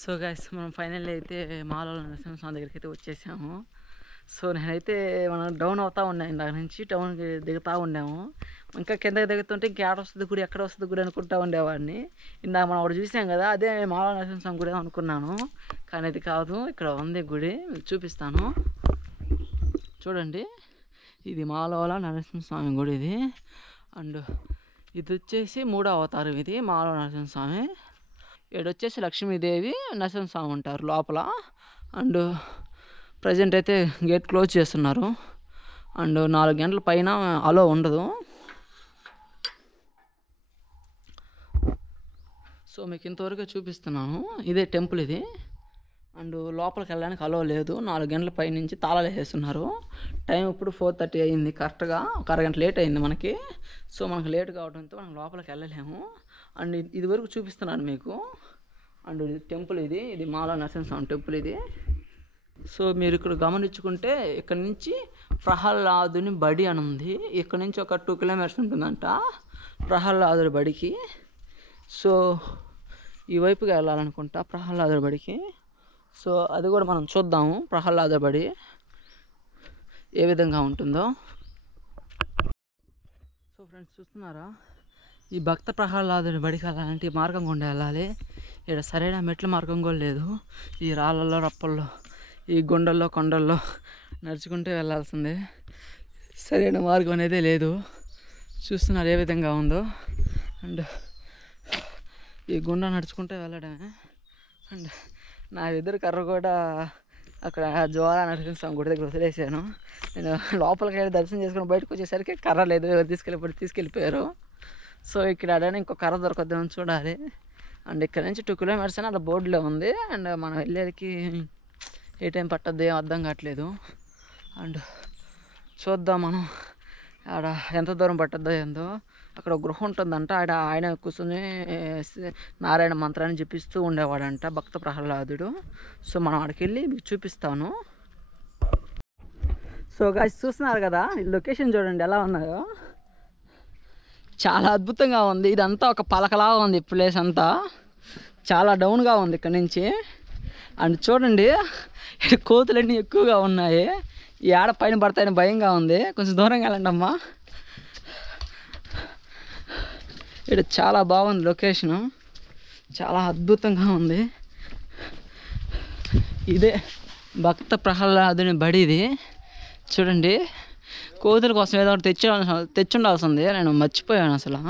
సో గైస్ మనం ఫైనల్లీ అయితే మాలో నరసింహస్వామి దగ్గరికి అయితే వచ్చేసాము. సో నేనైతే మనం డౌన్ అవుతూ ఉన్నాను, ఇందాక నుంచి టౌన్కి దిగుతూ ఉన్నాము. ఇంకా కిందకి దిగుతుంటే ఇంకా ఎక్కడ వస్తుంది గుడి ఎక్కడ వస్తుంది గుడి అనుకుంటా ఉండేవాడిని. ఇందాక మనం ఒకటి చూసాం కదా, అదే మాలో నరసింహస్వామి గుడి అనుకున్నాను, కానీ అది కాదు. ఇక్కడ ఉంది గుడి, మీకు చూపిస్తాను చూడండి. ఇది మాలోల నరసింహస్వామి గుడి ఇది. అండ్ ఇది వచ్చేసి 3వ అవతారం ఇది మాలో నరసింహస్వామి. ఇక్కడ వచ్చేసి లక్ష్మీదేవి నరసింహస్వామి ఉంటారు లోపల. అండ్ ప్రజెంట్ అయితే గేట్ క్లోజ్ చేస్తున్నారు. అండ్ 4 గంటల పైన అలో ఉండదు. సో మీకు ఇంతవరకు చూపిస్తున్నాను, ఇదే టెంపుల్ ఇది. అండ్ లోపలికి వెళ్ళడానికి అలో లేదు, 4 గంటల పై నుంచి తాళాలు వేసేస్తున్నారు. టైం ఇప్పుడు 4:30 అయింది కరెక్ట్గా, ఒక అరగంట లేట్ అయింది మనకి. సో మనకు లేట్ కావడంతో మనం లోపలికి వెళ్ళలేము. అండ్ ఇది వరకు చూపిస్తున్నాను మీకు. అండ్ టెంపుల్ ఇది మాలో నరసింహస్వామి టెంపుల్ ఇది. సో మీరు ఇక్కడ గమనించుకుంటే ఇక్కడ నుంచి ప్రహ్లాదుని బడి అని ఉంది. ఇక్కడ నుంచి ఒక 2 కిలోమీటర్స్ ఉంటుందంట ప్రహ్లాదుడి బడికి. సో ఈ వైపుగా వెళ్ళాలనుకుంటా ప్రహ్లాదుడి బడికి. సో అది కూడా మనం చూద్దాము, ప్రహ్లాద బడి ఏ విధంగా ఉంటుందో. సో ఫ్రెండ్స్ చూస్తున్నారా, ఈ భక్త ప్రహ్లాదుడి బడికి వెళ్ళాలంటే ఈ మార్గం గుండా వెళ్ళాలి. ఇక్కడ సరైన మెట్ల మార్గం కూడా లేదు. ఈ రాళ్ళల్లో రప్పల్లో ఈ గుండల్లో కొండల్లో నడుచుకుంటే వెళ్ళాల్సిందే, సరైన మార్గం అనేది లేదు. చూస్తున్నారు ఏ విధంగా ఉందో. అండ్ ఈ గుండా నడుచుకుంటే వెళ్ళడమే. అండ్ నా ఎదురు కర్ర కూడా అక్కడ జ్వాల నరసింహస్వామి గుడి దగ్గర వదిలేసాను. నేను లోపలికి వెళ్ళి దర్శనం చేసుకుని బయటకు వచ్చేసరికి కర్ర లేదు, ఎవరు తీసుకెళ్ళిపోయారు. సో ఇక్కడ అడైనా ఇంకో కర్ర దొరకద్దామని చూడాలి. అండ్ ఇక్కడ నుంచి 2 కిలోమీటర్స్ అని అలా బోర్డులో ఉంది. అండ్ మనం వెళ్ళేకి ఏ టైం పట్టద్దు ఏం అర్థం కావట్లేదు. అండ్ చూద్దాం మనం ఆడ ఎంత దూరం పట్టద్దో ఏందో. అక్కడ ఒక గృహ ఉంటుందంట, ఆయన కూర్చొని నారాయణ మంత్రాన్ని జపిస్తూ ఉండేవాడంట భక్త ప్రహ్లాదుడు. సో మనం అక్కడికి వెళ్ళి మీకు చూపిస్తాను. సో గాయ్స్ చూస్తున్నారు కదా, ఈ లొకేషన్ చూడండి ఎలా ఉన్నాయో, చాలా అద్భుతంగా ఉంది. ఇదంతా ఒక పలకలాగా ఉంది, ఈ ప్లేస్ అంతా చాలా డౌన్గా ఉంది ఇక్కడ నుంచి. అండ్ చూడండి ఇక్కడ కోతులన్నీ ఎక్కువగా ఉన్నాయి. ఈ ఆడ పైన పడతాయని భయంగా ఉంది, కొంచెం దూరంగా వెళ్ళండి అమ్మా. ఇక్కడ చాలా బాగుంది లొకేషను, చాలా అద్భుతంగా ఉంది. ఇదే భక్త ప్రహ్లాదుని బడి ఇది. చూడండి కోతుల కోసం ఏదో ఒకటి తెచ్చుండాల్సింది, నేను మర్చిపోయాను అసలు.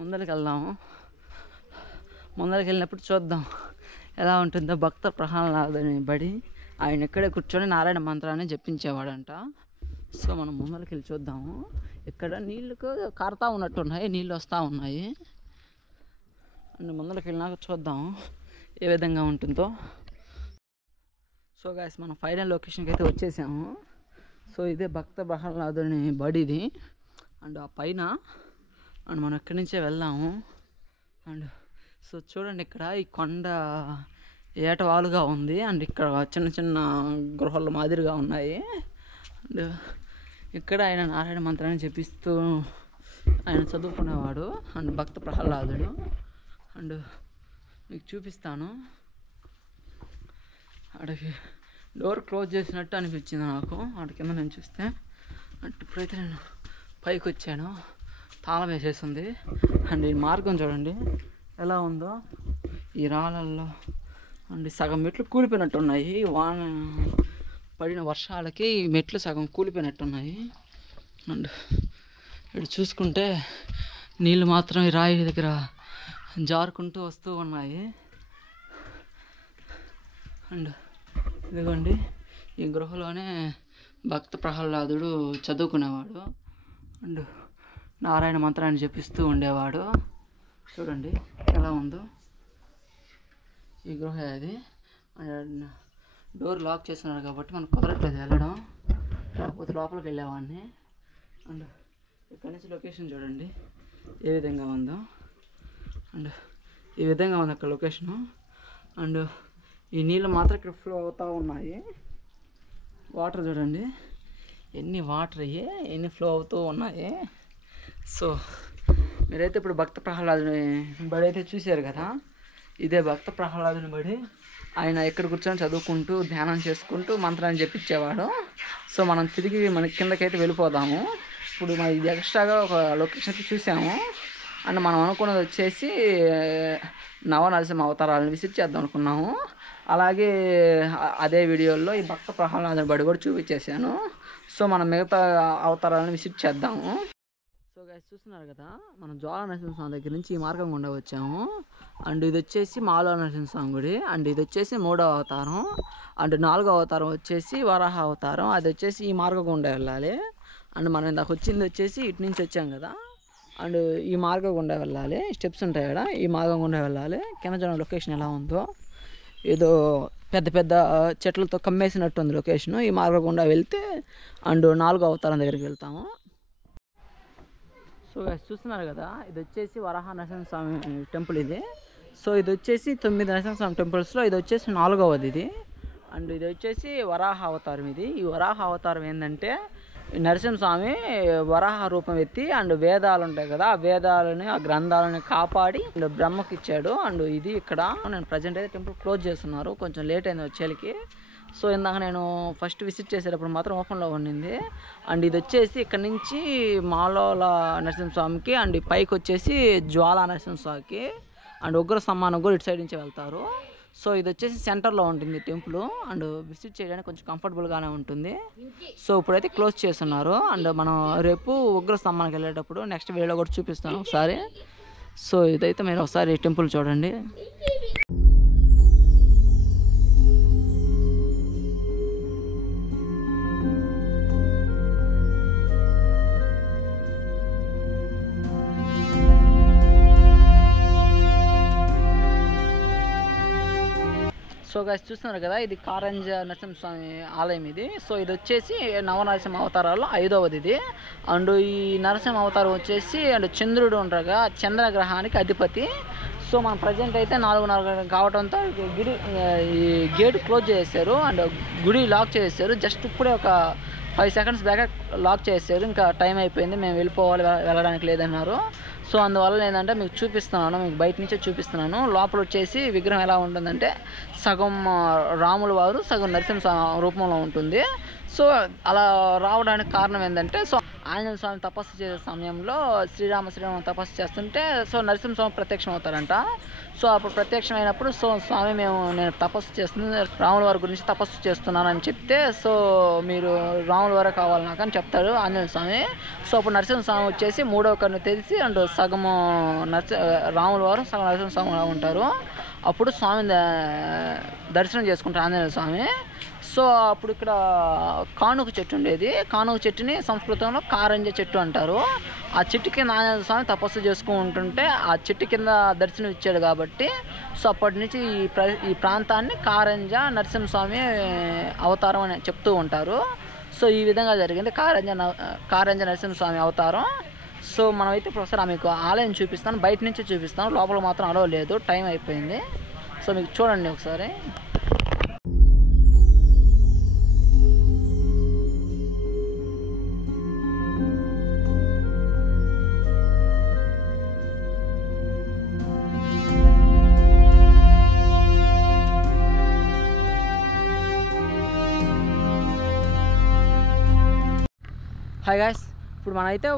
ముందరికి వెళ్దాము, ముందరికి వెళ్ళినప్పుడు చూద్దాం ఎలా ఉంటుందో. భక్త ప్రహ్లాదుని బడి, ఆయన ఇక్కడే కూర్చొని నారాయణ మంత్రాన్ని జపించేవాడంట. సో మనం ముందరికి వెళ్ళి చూద్దాము. ఇక్కడ నీళ్ళకు కారుతూ ఉన్నట్టున్నాయి, నీళ్ళు వస్తూ ఉన్నాయి. అండ్ ముందరికి వెళ్ళినాక చూద్దాం ఏ విధంగా ఉంటుందో. సో గాయస్ మనం ఫైనల్ లొకేషన్కి అయితే వచ్చేసాము. సో ఇదే భక్త ప్రహ్లాదుని బడిది. అండ్ ఆ పైన అండ్ మనం ఎక్కడి నుంచే వెళ్దాము. అండ్ సో చూడండి ఇక్కడ ఈ కొండ ఏటవాలుగా ఉంది. అండ్ ఇక్కడ చిన్న చిన్న గృహాల మాదిరిగా ఉన్నాయి. అండ్ ఇక్కడ ఆయన నారాయణ మంత్రాన్ని జపిస్తూ ఆయన చదువుకునేవాడు. అండ్ భక్త ప్రహ్లాదుడు. అండ్ మీకు చూపిస్తాను. అక్కడికి డోర్ క్లోజ్ చేసినట్టు అనిపించింది నాకు అటు కింద నేను చూస్తే. అంటే ఇప్పుడైతే నేను పైకి వచ్చాను, తాళం వేసేస్తుంది. అండ్ ఈ మార్గం చూడండి ఎలా ఉందో, ఈ రాళ్ళల్లో. అండ్ సగం మెట్లు కూలిపోయినట్టున్నాయి, వాన పడిన వర్షాలకి ఈ మెట్లు సగం కూలిపోయినట్టున్నాయి. అండ్ ఇక్కడ చూసుకుంటే నీళ్ళు మాత్రం ఈ రాయి దగ్గర జారుకుంటూ వస్తూ ఉన్నాయి. అండ్ ఇదిగోండి ఈ గృహలోనే భక్త ప్రహ్లాదుడు చదువుకునేవాడు. అండ్ నారాయణ మంత్రాన్ని జపిస్తూ ఉండేవాడు. చూడండి ఎలా ఉందో ఈ గృహ అది. అండ్ డోర్ లాక్ చేస్తున్నారు కాబట్టి మనకు కుదరట్లేదు వెళ్ళడం, కాకపోతే లోపలికి వెళ్ళేవాడిని. అండ్ ఇక్కడి నుంచి లొకేషన్ చూడండి ఏ విధంగా ఉందో. అండ్ ఈ విధంగా ఉంది అక్కడ లొకేషను. అండ్ ఈ నీళ్ళు మాత్రం ఇక్కడ ఫ్లో అవుతూ ఉన్నాయి. వాటర్ చూడండి ఎన్ని వాటర్ అయ్యి ఎన్ని ఫ్లో అవుతూ ఉన్నాయి. సో మీరైతే ఇప్పుడు భక్త ప్రహ్లాదుని బడి అయితే చూశారు కదా, ఇదే భక్త ప్రహ్లాదుని బడి. ఆయన ఎక్కడ కూర్చొని చదువుకుంటూ ధ్యానం చేసుకుంటూ మంత్రాన్ని చెప్పించేవాడు. సో మనం తిరిగి మన కిందకైతే వెళ్ళిపోదాము. ఇప్పుడు మనం ఇది ఎక్స్ట్రాగా ఒక లొకేషన్ అయితే చూసాము. అండ్ మనం అనుకున్నది వచ్చేసి నవనరసింహ అవతారాలను విజిట్ చేద్దాం అనుకున్నాము. అలాగే అదే వీడియోలో ఈ భక్త ప్రహ్లాదుని బడి కూడా చూపించేసాను. సో మనం మిగతా అవతారాలను విజిట్ చేద్దాము. సో గైస్ చూస్తున్నారు కదా, మనం జ్వాలా నరసింహస్వామి దగ్గర నుంచి ఈ మార్గం గుండా వచ్చాము. అండ్ ఇది వచ్చేసి మాలో నరసింహస్వామి గుడి. అండ్ ఇది వచ్చేసి 3వ అవతారం. అండ్ 4వ అవతారం వచ్చేసి వరాహ అవతారం. అది వచ్చేసి ఈ మార్గం గుండా వెళ్ళాలి. అండ్ మనం ఇందాక వచ్చింది వచ్చేసి ఇటు నుంచి వచ్చాం కదా, అండ్ ఈ మార్గం గుండా వెళ్ళాలి. స్టెప్స్ ఉంటాయి కదా, ఈ మార్గం గుండా వెళ్ళాలి. కింద చూడండి లొకేషన్ ఎలా ఉందో, ఏదో పెద్ద పెద్ద చెట్లతో కమ్మేసినట్టు ఉంది లొకేషను. ఈ మార్గం గుండా వెళ్తే అండ్ 4వ అవతారం దగ్గరికి వెళ్తాము. సో చూస్తున్నారు కదా, ఇది వచ్చేసి వరాహ నరసింహస్వామి టెంపుల్ ఇది. సో ఇది వచ్చేసి 9 నరసింహస్వామి టెంపుల్స్లో ఇది వచ్చేసి 4వది ఇది. అండ్ ఇది వచ్చేసి వరాహ అవతారం ఇది. ఈ వరాహ అవతారం ఏంటంటే నరసింహస్వామి వరాహ రూపం ఎత్తి అండ్ వేదాలు ఉంటాయి కదా, ఆ వేదాలని ఆ గ్రంథాలని కాపాడి అండ్ బ్రహ్మకి ఇచ్చాడు. అండ్ ఇది ఇక్కడ నేను ప్రజెంట్ అయితే టెంపుల్ క్లోజ్ చేస్తున్నారు, కొంచెం లేట్ అయింది వచ్చేకి. సో ఇందాక నేను ఫస్ట్ విజిట్ చేసేటప్పుడు మాత్రం ఓపెన్లో ఉండింది. అండ్ ఇది వచ్చేసి ఇక్కడ నుంచి మాలోల నరసింహస్వామికి అండ్ పైకి వచ్చేసి జ్వాలా నరసింహస్వామికి అండ్ ఉగ్ర సమ్మానం కూడా ఇటు సైడ్ నుంచి వెళ్తారు. సో ఇది వచ్చేసి సెంటర్లో ఉంటుంది టెంపుల్. అండ్ విజిట్ చేయడానికి కొంచెం కంఫర్టబుల్గానే ఉంటుంది. సో ఇప్పుడైతే క్లోజ్ చేస్తున్నారు. అండ్ మనం రేపు ఉగ్ర స్తంభానికి వెళ్ళేటప్పుడు నెక్స్ట్ వీడియోలో కూడా చూపిస్తాను ఒకసారి. సో ఇదైతే మీరు ఒకసారి టెంపుల్ చూడండి. సో గైస్ చూస్తున్నారు కదా, ఇది కారంజ నరసింహస్వామి ఆలయం ఇది. సో ఇది వచ్చేసి నవనరసింహ అవతారాల్లో 5వది ఇది. అండ్ ఈ నరసింహ అవతారం వచ్చేసి అండ్ చంద్రుడు ఉంటారుగా, చంద్రగ్రహానికి అధిపతి. సో మన ప్రజెంట్ అయితే 4:30 కావడంతో ఈ గేట్ క్లోజ్ చేశారు అండ్ గుడి లాక్ చేశారు. జస్ట్ ఇప్పుడే ఒక 5 seconds బ్యాక్ లాక్ చేశారు. ఇంకా టైం అయిపోయింది, మేము వెళ్ళిపోవాలి, వెళ్ళడానికి లేదన్నారు. సో అందువల్ల ఏంటంటే మీకు చూపిస్తున్నాను, మీకు బయట నుంచే చూపిస్తున్నాను. లోపల వచ్చేసి విగ్రహం ఎలా ఉంటుందంటే సగం రాముల వారు సగం నరసింహ రూపంలో ఉంటుంది. సో అలా రావడానికి కారణం ఏంటంటే, సో ఆంజనేయ స్వామి తపస్సు చేసే సమయంలో శ్రీరామ తపస్సు చేస్తుంటే సో నరసింహస్వామి ప్రత్యక్షం అవుతారంట. సో అప్పుడు ప్రత్యక్షమైనప్పుడు సో స్వామి నేను తపస్సు చేస్తుంది రాముల వారి గురించి తపస్సు చేస్తున్నాను అని చెప్తే, సో మీరు రాముల వారే కావాలి నాకు అని చెప్తాడు ఆంజనేయ స్వామి. సో అప్పుడు నరసింహస్వామి వచ్చేసి 3వ కన్ను తెలిసి అండ్ సగము రాముల వారు సగం నరసింహస్వామి ఉంటారు. అప్పుడు స్వామిని దర్శనం చేసుకుంటారు ఆంజనేయ స్వామి. సో అప్పుడు ఇక్కడ కానుక చెట్టు ఉండేది. కానుక చెట్టుని సంస్కృతంలో కారంజ చెట్టు అంటారు. ఆ చెట్టు కింద ఆంజనేయ స్వామి తపస్సు చేసుకుంటుంటే ఆ చెట్టు కింద దర్శనం ఇచ్చాడు కాబట్టి సో అప్పటి నుంచి ఈ ప్రాంతాన్ని కారంజ నరసింహస్వామి అవతారం అని చెప్తూ ఉంటారు. సో ఈ విధంగా జరిగింది కారంజ నరసింహస్వామి అవతారం. సో మనమైతే ఇప్పుడు ఒకసారి మీకు ఆలయం చూపిస్తాను, బయట నుంచి చూపిస్తాను, లోపల మాత్రం అలవ లేదు, టైం అయిపోయింది. సో మీకు చూడండి ఒకసారి. హాయ్ గాయ్స్, ఇప్పుడు మనమైతే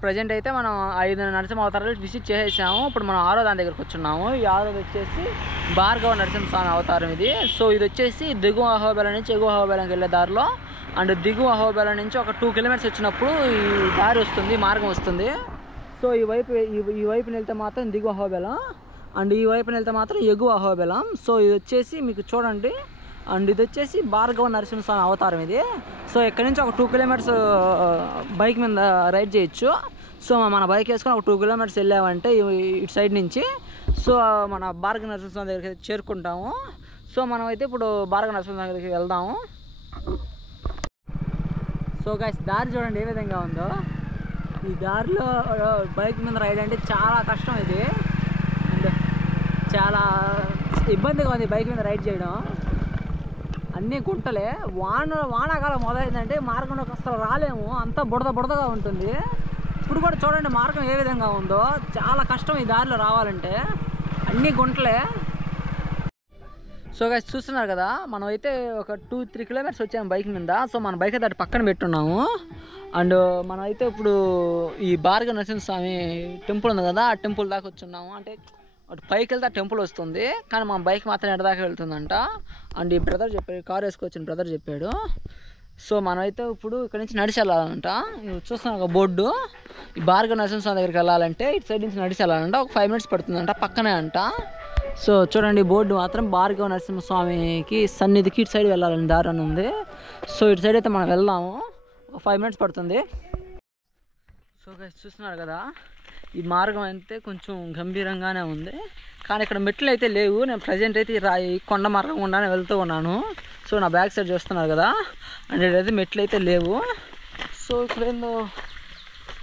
ప్రజెంట్ అయితే మనం 5 నరసింహ అవతారాలు విజిట్ చేసేసాము. ఇప్పుడు మనం 6వ దాని దగ్గరకు వచ్చున్నాము. ఈ 6వది వచ్చేసి భార్గవ నరసింహస్వామి అవతారం ఇది. సో ఇది వచ్చేసి దిగువ అహోబెలం నుంచి ఎగువ అహోబెలంకి వెళ్ళే దారిలో అండ్ దిగువ అహోబెలం నుంచి ఒక 2 kilometers వచ్చినప్పుడు ఈ దారి వస్తుంది, మార్గం వస్తుంది. సో ఈ వైపున వెళ్తే మాత్రం దిగువ అహోబెలం అండ్ ఈ వైపున వెళ్తే మాత్రం ఎగువ అహోబెలం. సో ఇది వచ్చేసి మీకు చూడండి. అండ్ ఇది వచ్చేసి భార్గవ నరసింహస్వామి అవతారం ఇది. సో ఇక్కడ నుంచి ఒక 2 kilometers బైక్ మీద రైడ్ చేయొచ్చు. సో మన బైక్ వేసుకొని ఒక 2 kilometers వెళ్ళామంటే ఇటు సైడ్ నుంచి సో మన భార్గవ నరసింహస్వామి దగ్గరికి చేరుకుంటాము. సో మనమైతే ఇప్పుడు భార్గవ నరసింహస్వామి దగ్గరికి వెళ్దాము. సో గైస్ దారి చూడండి ఏ విధంగా ఉందో. ఈ దారిలో బైక్ మీద రైడ్ అంటే చాలా కష్టం ఇది. అండ్ చాలా ఇబ్బందిగా ఉంది బైక్ మీద రైడ్ చేయడం. అన్నీ గుంటలే. వానాకాలం మొదలైందంటే మార్గంలోకి అసలు రాలేము, అంతా బుడదగా ఉంటుంది. ఇప్పుడు కూడా చూడండి మార్గం ఏ విధంగా ఉందో, చాలా కష్టం ఈ దారిలో రావాలంటే, అన్నీ గుంటలే. సో గైస్ చూస్తున్నారు కదా, మనం అయితే ఒక 2-3 కిలోమీటర్స్ వచ్చాము బైక్ మీద. సో మన బైక్ అయితే అటు పక్కన పెట్టున్నాము. అండ్ మనం అయితే ఇప్పుడు ఈ భార్గవ నరసింహస్వామి టెంపుల్ ఉంది కదా, ఆ టెంపుల్ దాకా వచ్చున్నాము. అంటే అటు పైకి వెళ్తే ఆ టెంపుల్ వస్తుంది, కానీ మన బైక్ మాత్రం ఎటు దాకా వెళ్తుందంట. అండ్ ఈ బ్రదర్ చెప్పాడు, కార్ వేసుకొచ్చిన బ్రదర్ చెప్పాడు. సో మనమైతే ఇప్పుడు ఇక్కడ నుంచి నడిచి వెళ్ళాలంట. చూస్తున్నాం ఒక బోర్డు, ఈ భార్గవ నరసింహస్వామి దగ్గరికి వెళ్ళాలంటే ఇటు సైడ్ నుంచి నడిచి వెళ్ళాలంట. ఒక 5 minutes పడుతుందంట, పక్కనే అంట. సో చూడండి బోర్డు మాత్రం భార్గవ నరసింహస్వామికి సన్నిధికి ఇటు సైడ్ వెళ్ళాలని దారి అని ఉంది. సో ఇటు సైడ్ అయితే మనం వెళ్దాము, ఒక 5 minutes పడుతుంది. సో గైస్ చూస్తున్నారు కదా, ఈ మార్గం అయితే కొంచెం గంభీరంగానే ఉంది, కానీ ఇక్కడ మెట్లు అయితే లేవు. నేను ప్రజెంట్ అయితే ఈ కొండ మార్గం గుండానే వెళ్తూ ఉన్నాను. సో నా బ్యాక్ సైడ్ చూస్తున్నారు కదా, అంటే ఇక్కడైతే మెట్లు అయితే లేవు. సో ఇక్కడ ఏందో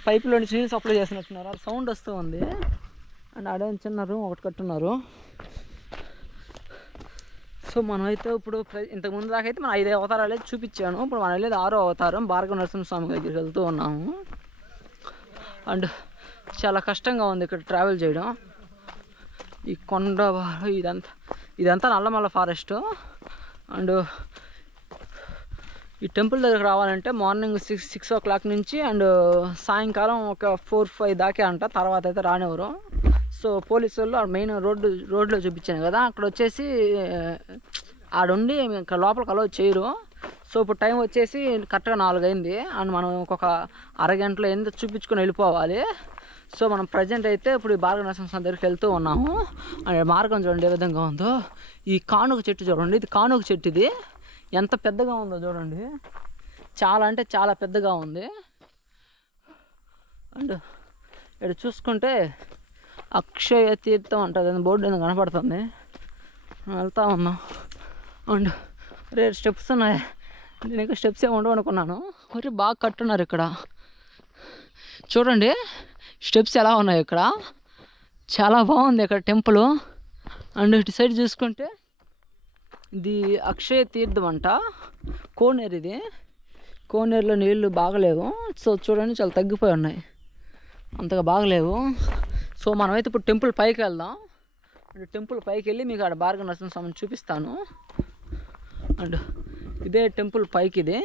పైపులో నుంచి నీళ్ళు సప్లై చేస్తున్నట్టున్నారు, అది సౌండ్ వస్తూ ఉంది. అండ్ ఆడే చిన్న రూమ్ ఒకటి కట్టున్నారు. సో మనమైతే ఇప్పుడు ఇంతకుముందు దాకా అయితే మనం 5 అవతారాలు అయితే చూపించాను. ఇప్పుడు మనం వెళ్ళేది 6వ అవతారం, భార్గవ నరసింహస్వామి దగ్గరికి వెళ్తూ ఉన్నాము. అండ్ చాలా కష్టంగా ఉంది ఇక్కడ ట్రావెల్ చేయడం. ఈ కొండ ఇదంతా నల్లమల్ల ఫారెస్ట్. అండ్ ఈ టెంపుల్ దగ్గరకు రావాలంటే మార్నింగ్ 6 o'clock నుంచి అండ్ సాయంకాలం ఒక 4-5 దాకే అంట, తర్వాత అయితే రానివ్వరు. సో పోలీసు వాళ్ళు మెయిన్ రోడ్లో చూపించాను కదా, అక్కడ వచ్చేసి ఆడుండి ఇంకా లోపలికి అలౌ చేయరు. సో ఇప్పుడు టైం వచ్చేసి కరెక్ట్గా 4 అయింది. అండ్ మనం ఇంకొక అరగంటలో ఏందో చూపించుకొని వెళ్ళిపోవాలి. సో మనం ప్రజెంట్ అయితే ఇప్పుడు ఈ భార్గవ నరసింహస్వామి దగ్గరికి వెళ్తూ ఉన్నాము. అండ్ మార్గం చూడండి ఏ విధంగా ఉందో. ఈ కానుక చెట్టు చూడండి, ఇది కానుక చెట్టు, ఇది ఎంత పెద్దగా ఉందో చూడండి, చాలా అంటే చాలా పెద్దగా ఉంది. అండ్ ఇక్కడ చూసుకుంటే అక్షయ తీర్థం అంటుంది బోర్డు ఏదో కనపడుతుంది, వెళ్తా ఉన్నాం. అండ్ స్టెప్స్ ఉన్నాయి, నేను ఇంకా స్టెప్స్ ఏమి ఉండవు అనుకున్నాను. మరి బాగా కట్టున్నారు ఇక్కడ, చూడండి స్టెప్స్ ఎలా ఉన్నాయి ఇక్కడ, చాలా బాగుంది ఇక్కడ టెంపుల్. అండ్ ఇటు సైడ్ చూసుకుంటే ఇది అక్షయ తీర్థం అంట, కోనేరు. ఇది కోనేరులో నీళ్ళు బాగలేవు. సో చూడండి చాలా తగ్గిపోయి ఉన్నాయి, అంతగా బాగలేవు. సో మనమైతే ఇప్పుడు టెంపుల్ పైకి వెళ్దాం. అండ్ టెంపుల్ పైకి వెళ్ళి మీకు ఆడ భార్గవ నరసింహస్వామిని చూపిస్తాను. అండ్ ఇదే టెంపుల్ పైకి, ఇది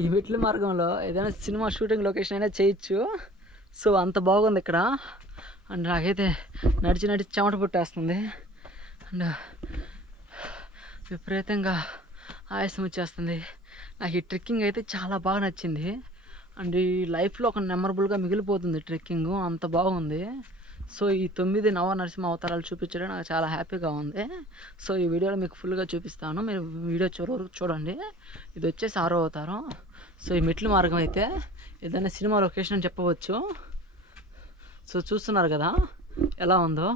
ఈ మెట్ల మార్గంలో ఏదైనా సినిమా షూటింగ్ లొకేషన్ అయినా చేయొచ్చు. సో అంత బాగుంది ఇక్కడ. అండ్ నాకైతే నడిచి చెమట పుట్టేస్తుంది. అండ్ విపరీతంగా ఆయాసం వచ్చేస్తుంది. నాకు ఈ ట్రెక్కింగ్ అయితే చాలా బాగా నచ్చింది. అండ్ ఈ లైఫ్లో ఒక మెమరబుల్గా మిగిలిపోతుంది ట్రెక్కింగ్, అంత బాగుంది. సో ఈ 9 నవ నరసింహ అవతారాలు చూపించడం నాకు చాలా హ్యాపీగా ఉంది. సో ఈ వీడియోలో మీకు ఫుల్గా చూపిస్తాను, మీరు వీడియో చివరి వరకు చూడండి. ఇది వచ్చేసి 6వ అవతారం. సో ఈ మెట్ల మార్గం అయితే ఏదైనా సినిమా లొకేషన్ అని చెప్పవచ్చు. సో చూస్తున్నారు కదా ఎలా ఉందో.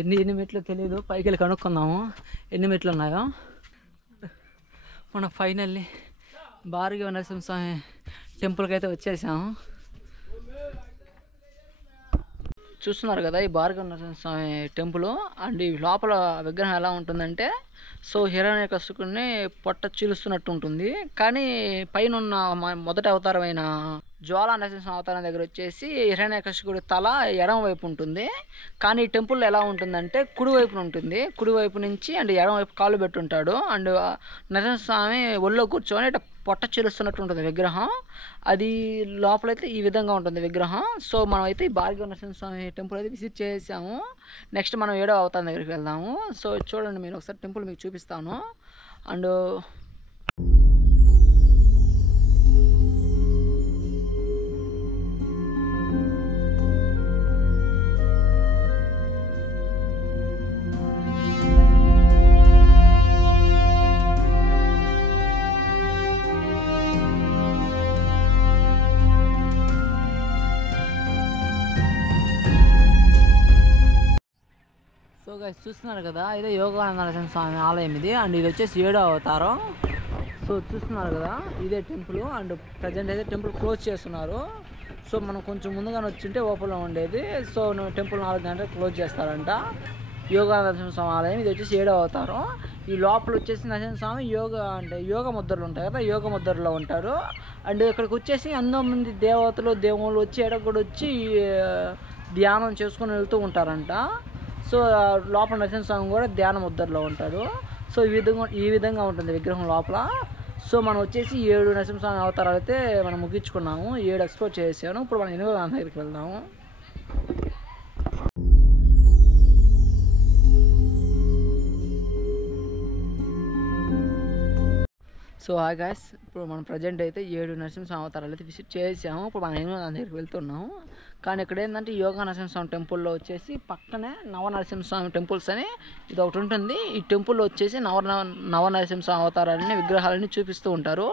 ఎన్ని మెట్లు తెలియదు, పైకి వెళ్ళి కనుక్కుందాము ఎన్ని మెట్లు ఉన్నాయో. మనం ఫైనల్లీ భార్గవ నరసింహస్వామి టెంపుల్కి అయితే వచ్చేసాము. చూస్తున్నారు కదా ఈ భార్గవ నరసింహస్వామి టెంపుల్. అండ్ ఈ లోపల విగ్రహం ఎలా ఉంటుందంటే, సో హిరణ్యకశిపుడిని పొట్ట చీలుస్తున్నట్టు ఉంటుంది. కానీ పైన ఉన్న మొదటి అవతారమైన జ్వాలా నరసింహ అవతారం దగ్గర వచ్చేసి హిరణ్యకశిపుడి తల ఎడమ వైపు ఉంటుంది. కానీ ఈ టెంపుల్ ఎలా ఉంటుందంటే కుడివైపున ఉంటుంది. కుడివైపు నుంచి అండ్ ఎడమవైపు కాలు పెట్టుంటాడు. అండ్ నరసింహస్వామి ఒళ్ళో కూర్చొని ఇట్లా పొట్ట చీలుస్తున్నట్టు ఉంటుంది విగ్రహం. అది లోపలైతే ఈ విధంగా ఉంటుంది విగ్రహం. సో మనం అయితే ఈ భార్గవ నరసింహస్వామి టెంపుల్ అయితే విజిట్ చేసాము. నెక్స్ట్ మనం 7వ అవతారం దగ్గరికి వెళ్దాము. సో చూడండి, మీరు ఒకసారి టెంపుల్ మీకు చూపిస్తాను. అండ్ గైస్ చూస్తున్నారు కదా, ఇదే యోగానంద నరసింహ స్వామి ఆలయం ఇది. అండ్ ఇది వచ్చేసి 7వ అవతారం. సో చూస్తున్నారు కదా ఇదే టెంపుల్. అండ్ ప్రజెంట్ అయితే టెంపుల్ క్లోజ్ చేస్తున్నారు. సో మనం కొంచెం ముందుగానే వచ్చింటే ఓపెన్లో ఉండేది. సో టెంపుల్ 4 గంటలకు క్లోజ్ చేస్తారంట. యోగా నరసింహస్వామి ఆలయం ఇది వచ్చేసి 7వ అవతారం. ఈ లోపల వచ్చేసి నరసింహస్వామి యోగ ముద్రలు ఉంటాయి కదా, యోగ ముద్రలో ఉంటారు. అండ్ ఇక్కడికి వచ్చేసి ఎన్నో మంది దేవుళ్ళు వచ్చి కూడా వచ్చి ధ్యానం చేసుకుని వెళ్తూ ఉంటారంట. సో లోపల నరసింహస్వామి కూడా ధ్యాన ముద్రలో ఉంటాడు. సో ఈ విధంగా ఉంటుంది విగ్రహం లోపల. సో మనం వచ్చేసి 7 నరసింహస్వామి అవతారాలు అయితే మనం ముగించుకున్నాము. 7 ఎక్స్ప్లోర్ చేసాను. ఇప్పుడు మనం 8వ దాని దగ్గరికి వెళ్దాము. సో హాయ్ గాయ్స్, ఇప్పుడు మనం ప్రజెంట్ అయితే 7 నరసింహస్వామి అవతారాలు అయితే విజిట్ చేసాము. ఇప్పుడు మనం 8వ దాని దగ్గరికి వెళ్తున్నాము. కానీ ఇక్కడ ఏంటంటే యోగా నరసింహస్వామి టెంపుల్లో వచ్చేసి పక్కనే నవనరసింహస్వామి టెంపుల్స్ అని ఇది ఒకటి ఉంటుంది. ఈ టెంపుల్లో వచ్చేసి నవనరసింహస్వామి అవతారాలని విగ్రహాలని చూపిస్తూ ఉంటారు.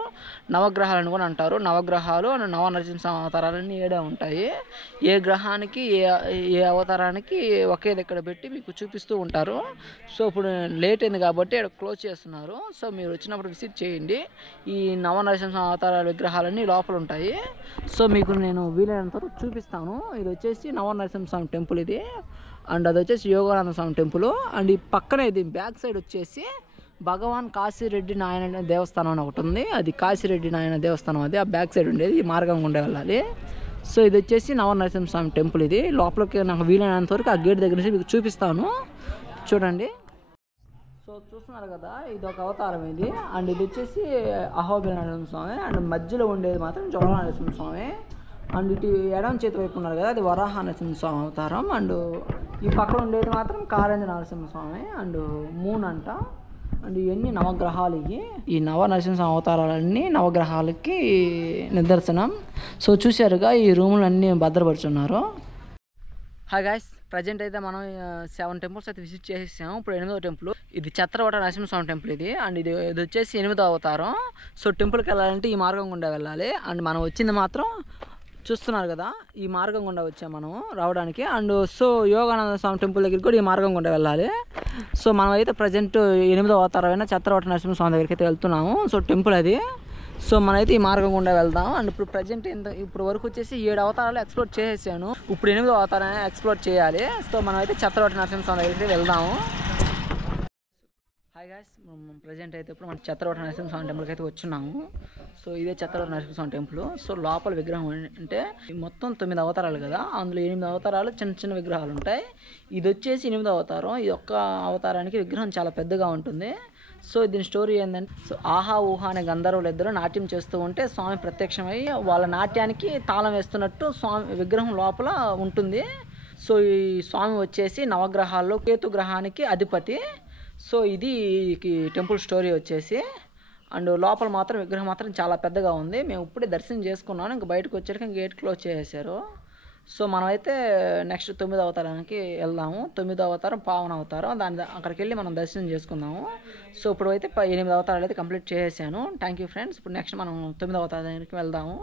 నవగ్రహాలని కూడా అంటారు. నవగ్రహాలు అండ్ నవనరసింహస్వామి అవతారాలన్నీ 7 ఉంటాయి. ఏ గ్రహానికి ఏ అవతారానికి ఒకే దగ్గర పెట్టి మీకు చూపిస్తూ ఉంటారు. సో ఇప్పుడు లేట్ అయింది కాబట్టి ఇక్కడ క్లోజ్ చేస్తున్నారు. సో మీరు వచ్చినప్పుడు విజిట్ చేయండి. ఈ నవనరసింహస్వామి అవతారాల విగ్రహాలన్నీ లోపల ఉంటాయి. సో మీకు నేను వీలైనంత వరకు చూపిస్తాను. ఇది వచ్చేసి నవనరసింహస్వామి టెంపుల్ ఇది. అండ్ అది వచ్చేసి యోగానంద స్వామి టెంపుల్. అండ్ ఈ పక్కన ఇది బ్యాక్ సైడ్ వచ్చేసి భగవాన్ కాశీరెడ్డి నాయన దేవస్థానం అని ఒకటి ఉంది. అది కాశీరెడ్డి నాయన దేవస్థానం. అది ఆ బ్యాక్ సైడ్ ఉండేది. ఈ మార్గం గుండా వెళ్ళాలి. సో ఇది వచ్చేసి నవనరసింహస్వామి టెంపుల్. ఇది లోపలికి నాకు వీలైనంత వరకు ఆ గేట్ దగ్గర నుంచి మీకు చూపిస్తాను. చూడండి. సో చూస్తున్నారు కదా, ఇది ఒక అవతారం ఇది. అండ్ ఇది వచ్చేసి అహోబిల నరసింహస్వామి. అండ్ మధ్యలో ఉండేది మాత్రం జోళ నరసింహస్వామి. అండ్ ఇటు ఎడం చేతి వైపు ఉన్నారు కదా, అది వరాహ నరసింహస్వామి అవతారం. అండ్ ఈ పక్కన ఉండేది మాత్రం కారేంద్ర నరసింహస్వామి. అండ్ మూన్ అంట. అండ్ ఇవన్నీ నవగ్రహాలు. ఈ నవ నరసింహస్వామి అవతారాలన్నీ నవగ్రహాలకి నిదర్శనం. సో చూశారుగా, ఈ రూములన్నీ భద్రపరుచున్నారు. హాయ్ గాయ్స్, ప్రజెంట్ అయితే మనం 7 టెంపుల్స్ అయితే విజిట్ చేసేసాము. ఇప్పుడు 8వ టెంపుల్. ఇది చత్రవట నరసింహస్వామి టెంపుల్ ఇది. అండ్ ఇది వచ్చేసి 8వ అవతారం. సో టెంపుల్కి వెళ్ళాలంటే ఈ మార్గం గుండా వెళ్ళాలి. అండ్ మనం వచ్చింది మాత్రం చూస్తున్నారు కదా, ఈ మార్గం గుండా వచ్చాం మనం రావడానికి. And so Yogananda Swami temple దగ్గరికి కూడా ఈ మార్గం గుండా వెళ్ళాలి. సో మనం అయితే ప్రజెంట్ 8వ అవతారమైన చత్రవట నరసింహస్వామి దగ్గరికి అయితే వెళ్తున్నాము. సో టెంపుల్ అది. సో మనమైతే ఈ మార్గం గుండా వెళ్దాం. అండ్ ఇప్పుడు ప్రజెంట్ ఇప్పుడు వరకు వచ్చేసి 7 అవతారాలు ఎక్స్ప్లోర్ చేసేసాను. ఇప్పుడు 8వ అవతారాన్ని ఎక్స్ప్లోర్ చేయాలి. సో మనమైతే చత్రవట నరసింహస్వామి దగ్గరికి వెళ్దాము. హాయ్ గాయ్స్, ప్రజెంట్ అయితే ఇప్పుడు మనం చత్రవట నరసింహస్వామి టెంపుల్కి అయితే వచ్చున్నాము. సో ఇదే చత్రవట నరసింహస్వామి టెంపుల్. సో లోపల విగ్రహం అంటే మొత్తం 9 అవతారాలు కదా, అందులో 8 అవతారాలు చిన్న చిన్న విగ్రహాలు ఉంటాయి. ఇది వచ్చేసి 8వ అవతారం. ఈ ఒక్క అవతారానికి విగ్రహం చాలా పెద్దగా ఉంటుంది. సో దీని స్టోరీ ఏంటంటే, సో ఆహా ఊహా అనే గంధర్వులు ఇద్దరు నాట్యం చేస్తూ ఉంటే స్వామి ప్రత్యక్షమై వాళ్ళ నాట్యానికి తాళం వేస్తున్నట్టు స్వామి విగ్రహం లోపల ఉంటుంది. సో ఈ స్వామి వచ్చేసి నవగ్రహాల్లో కేతు గ్రహానికి అధిపతి. సో ఇది టెంపుల్ స్టోరీ వచ్చేసి. అండ్ లోపల మాత్రం విగ్రహం మాత్రం చాలా పెద్దగా ఉంది. మేము ఇప్పుడే దర్శనం చేసుకున్నాను. ఇంకా బయటకు వచ్చాక గేట్ క్లోజ్ చేసేసారు. సో మనమైతే నెక్స్ట్ 9వ అవతారానికి వెళ్దాము. 9వ అవతారం పావన అవతారం. అక్కడికి వెళ్ళి మనం దర్శనం చేసుకుందాము. సో ఇప్పుడు అయితే 8 అవతారాలు అయితే కంప్లీట్ చేసేసాను. Thank you friends. ఇప్పుడు నెక్స్ట్ మనం 9వ అవతారానికి వెళ్దాము.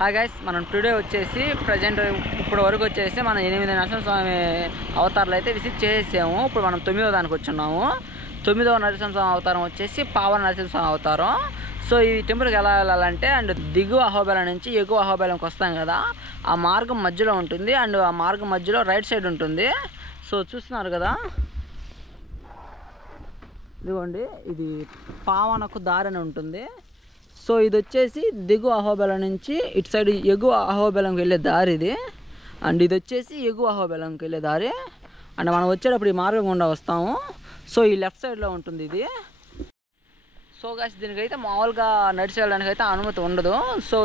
హాయ్ గైస్, మనం టుడే వచ్చేసి ప్రజెంట్ ఇప్పుడు వరకు వచ్చేసి మనం 8 నరసింహస్వామి అవతారాలు అయితే విజిట్ చేసేసాము. ఇప్పుడు మనం 9వ దానికి వచ్చున్నాము. 9వ నరసింహస్వామి అవతారం వచ్చేసి పావన నరసింహస్వామి అవతారం. సో ఈ టెంపుల్కి ఎలా వెళ్ళాలంటే, అండ్ దిగువ అహోబిలం నుంచి ఎగువ అహోబిలంకి వస్తాం కదా, ఆ మార్గం మధ్యలో ఉంటుంది. అండ్ ఆ మార్గం మధ్యలో రైట్ సైడ్ ఉంటుంది. సో చూస్తున్నారు కదా, ఇదిగోండి, ఇది పావనకు దారి అని ఉంటుంది. సో ఇది వచ్చేసి దిగువ అహోబిలం నుంచి ఇటు సైడ్ ఎగువ అహోబిలంకి వెళ్ళే దారి ఇది. అండ్ ఇది వచ్చేసి ఎగువ అహోబిలంకి వెళ్ళే దారి. అండ్ మనం వచ్చేటప్పుడు ఈ మార్గం గుండా వస్తాము. సో ఈ లెఫ్ట్ సైడ్లో ఉంటుంది ఇది. సో గాయ్స్, దీనికైతే మామూలుగా నడిచి వెళ్ళడానికి అయితే అనుమతి ఉండదు. సో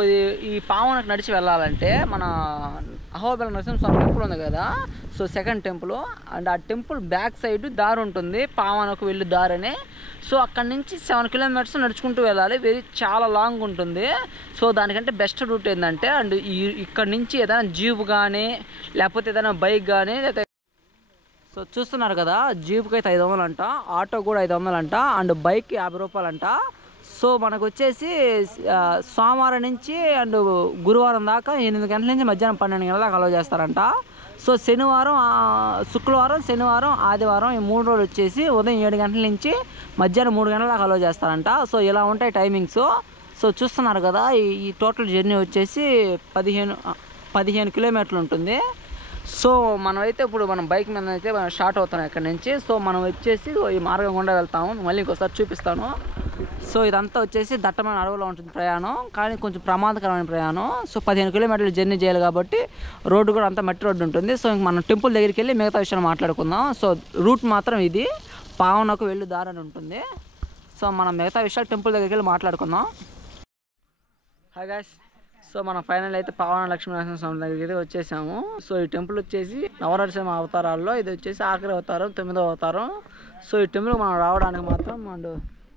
ఈ పావనకు నడిచి వెళ్ళాలంటే మన అహోబిలం నరసింహస్వామి టెంపుల్ ఉంది కదా, సో సెకండ్ టెంపుల్. అండ్ ఆ టెంపుల్ బ్యాక్ సైడ్ దారి ఉంటుంది, పావనకు వెళ్ళి దారని. సో అక్కడి నుంచి 7 కిలోమీటర్స్ నడుచుకుంటూ వెళ్ళాలి. చాలా లాంగ్ ఉంటుంది. సో దానికంటే బెస్ట్ రూట్ ఏంటంటే, అండ్ ఇక్కడ నుంచి ఏదైనా జీప్ కానీ లేకపోతే ఏదైనా బైక్ కానీ, లేకపోతే సో చూస్తున్నారు కదా, జీప్కి అయితే 500 అంట, ఆటో కూడా 500 అంట, అండ్ బైక్కి 50 రూపాయలు అంట. సో మనకు వచ్చేసి సోమవారం నుంచి అండ్ గురువారం దాకా 8 గంటల నుంచి మధ్యాహ్నం 12 గంటల దాకా అలౌ చేస్తారంట. సో శుక్రవారం, శనివారం, ఆదివారం ఈ 3 రోజులు వచ్చేసి ఉదయం 7 గంటల నుంచి మధ్యాహ్నం 3 గంటల దాకా అలో చేస్తారంట. సో ఇలా ఉంటాయి టైమింగ్స్. సో చూస్తున్నారు కదా, ఈ టోటల్ జర్నీ వచ్చేసి 15 కిలోమీటర్లు ఉంటుంది. సో మనమైతే ఇప్పుడు మనం బైక్ మీద అయితే మనం స్టార్ట్ అవుతాం ఇక్కడ నుంచి. సో మనం వచ్చేసి ఈ మార్గం గుండా వెళ్తాము. మళ్ళీ ఇంకోసారి చూపిస్తాను. సో ఇదంతా వచ్చేసి దట్టమైన అడవిలో ఉంటుంది ప్రయాణం, కానీ కొంచెం ప్రమాదకరమైన ప్రయాణం. సో 15 కిలోమీటర్లు జర్నీ చేయాలి కాబట్టి రోడ్డు కూడా అంతా మట్టి రోడ్డు ఉంటుంది. సో ఇంక మనం టెంపుల్ దగ్గరికి వెళ్ళి మిగతా విషయాలు మాట్లాడుకుందాం. సో రూట్ మాత్రం ఇది పావనకు వెళ్ళి దారి అని ఉంటుంది. సో మనం మిగతా విషయాలు టెంపుల్ దగ్గరికి వెళ్ళి మాట్లాడుకుందాం. హాయ్ గాయ్స్, సో మనం ఫైనల్ అయితే పావన లక్ష్మీనరసింహ స్వామి దగ్గరికి అయితే వచ్చేసాము. సో ఈ టెంపుల్ వచ్చేసి నవనరసింహ అవతారాల్లో ఇది వచ్చేసి ఆఖరి అవతారం, 9వ అవతారం. సో ఈ టెంపుల్ మనం రావడానికి మాత్రం అండ్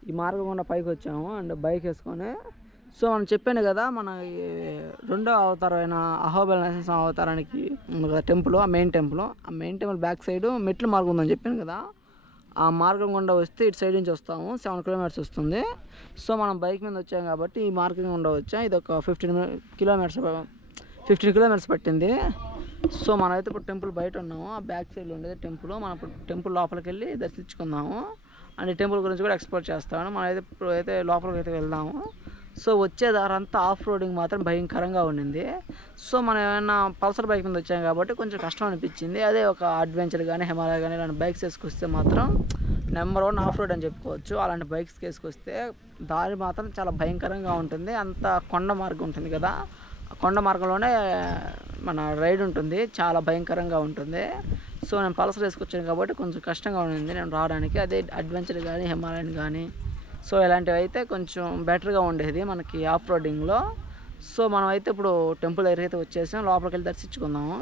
ఈ మార్గం గుండా పైకి వచ్చాము అండ్ బైక్ వేసుకొని. సో మనం చెప్పాను కదా, మన రెండో అవతారం అయిన అహోబిల నరసింహ అవతారానికి టెంపుల్, ఆ మెయిన్ టెంపుల్ బ్యాక్ సైడ్ మెట్లు మార్గం ఉందని చెప్పాను కదా, ఆ మార్గం గుండా వస్తే ఇటు సైడ్ నుంచి వస్తాము. 7 కిలోమీటర్స్ వస్తుంది. సో మనం బైక్ మీద వచ్చాం కాబట్టి ఈ మార్గం గుండా వచ్చాం. ఇది ఒక 15 కిలోమీటర్స్ పట్టింది. సో మనమైతే ఇప్పుడు టెంపుల్ బయట ఉన్నాము. ఆ బ్యాక్ సైడ్లో ఉండేది టెంపుల్. మనం ఇప్పుడు టెంపుల్ లోపలికి వెళ్ళి దర్శించుకుందాము అండ్ ఈ టెంపుల్ గురించి కూడా ఎక్స్ప్లోర్ చేస్తాను. మనమైతే ఇప్పుడు అయితే లోపలికి అయితే వెళ్దాము. సో వచ్చే దారంతా ఆఫ్ రోడింగ్ మాత్రం భయంకరంగా ఉండింది. సో మనం ఏమైనా పల్సర్ బైక్ మీద వచ్చాం కాబట్టి కొంచెం కష్టం అనిపించింది. అదే ఒక అడ్వెంచర్ కానీ హిమాలయ కానీ ఇలాంటి బైక్స్ వేసుకొస్తే మాత్రం నెంబర్ 1 ఆఫ్ రోడ్ అని చెప్పుకోవచ్చు. అలాంటి బైక్స్ వేసుకొస్తే దారి మాత్రం చాలా భయంకరంగా ఉంటుంది. అంత కొండ మార్గం ఉంటుంది కదా, ఆ కొండ మార్గంలోనే మన రైడ్ ఉంటుంది, చాలా భయంకరంగా ఉంటుంది. సో నేను పల్సర్ వేసుకొచ్చాను కాబట్టి కొంచెం కష్టంగా ఉండింది నేను రావడానికి. అదే అడ్వెంచర్ కానీ హిమాలయన్ కానీ సో ఇలాంటివి అయితే కొంచెం బెటర్గా ఉండేది మనకి ఆఫ్ రోడింగ్లో. సో మనం అయితే ఇప్పుడు టెంపుల్ దగ్గరికి అయితే వచ్చేసాం. లోపలికి వెళ్ళి దర్శించుకుందాము.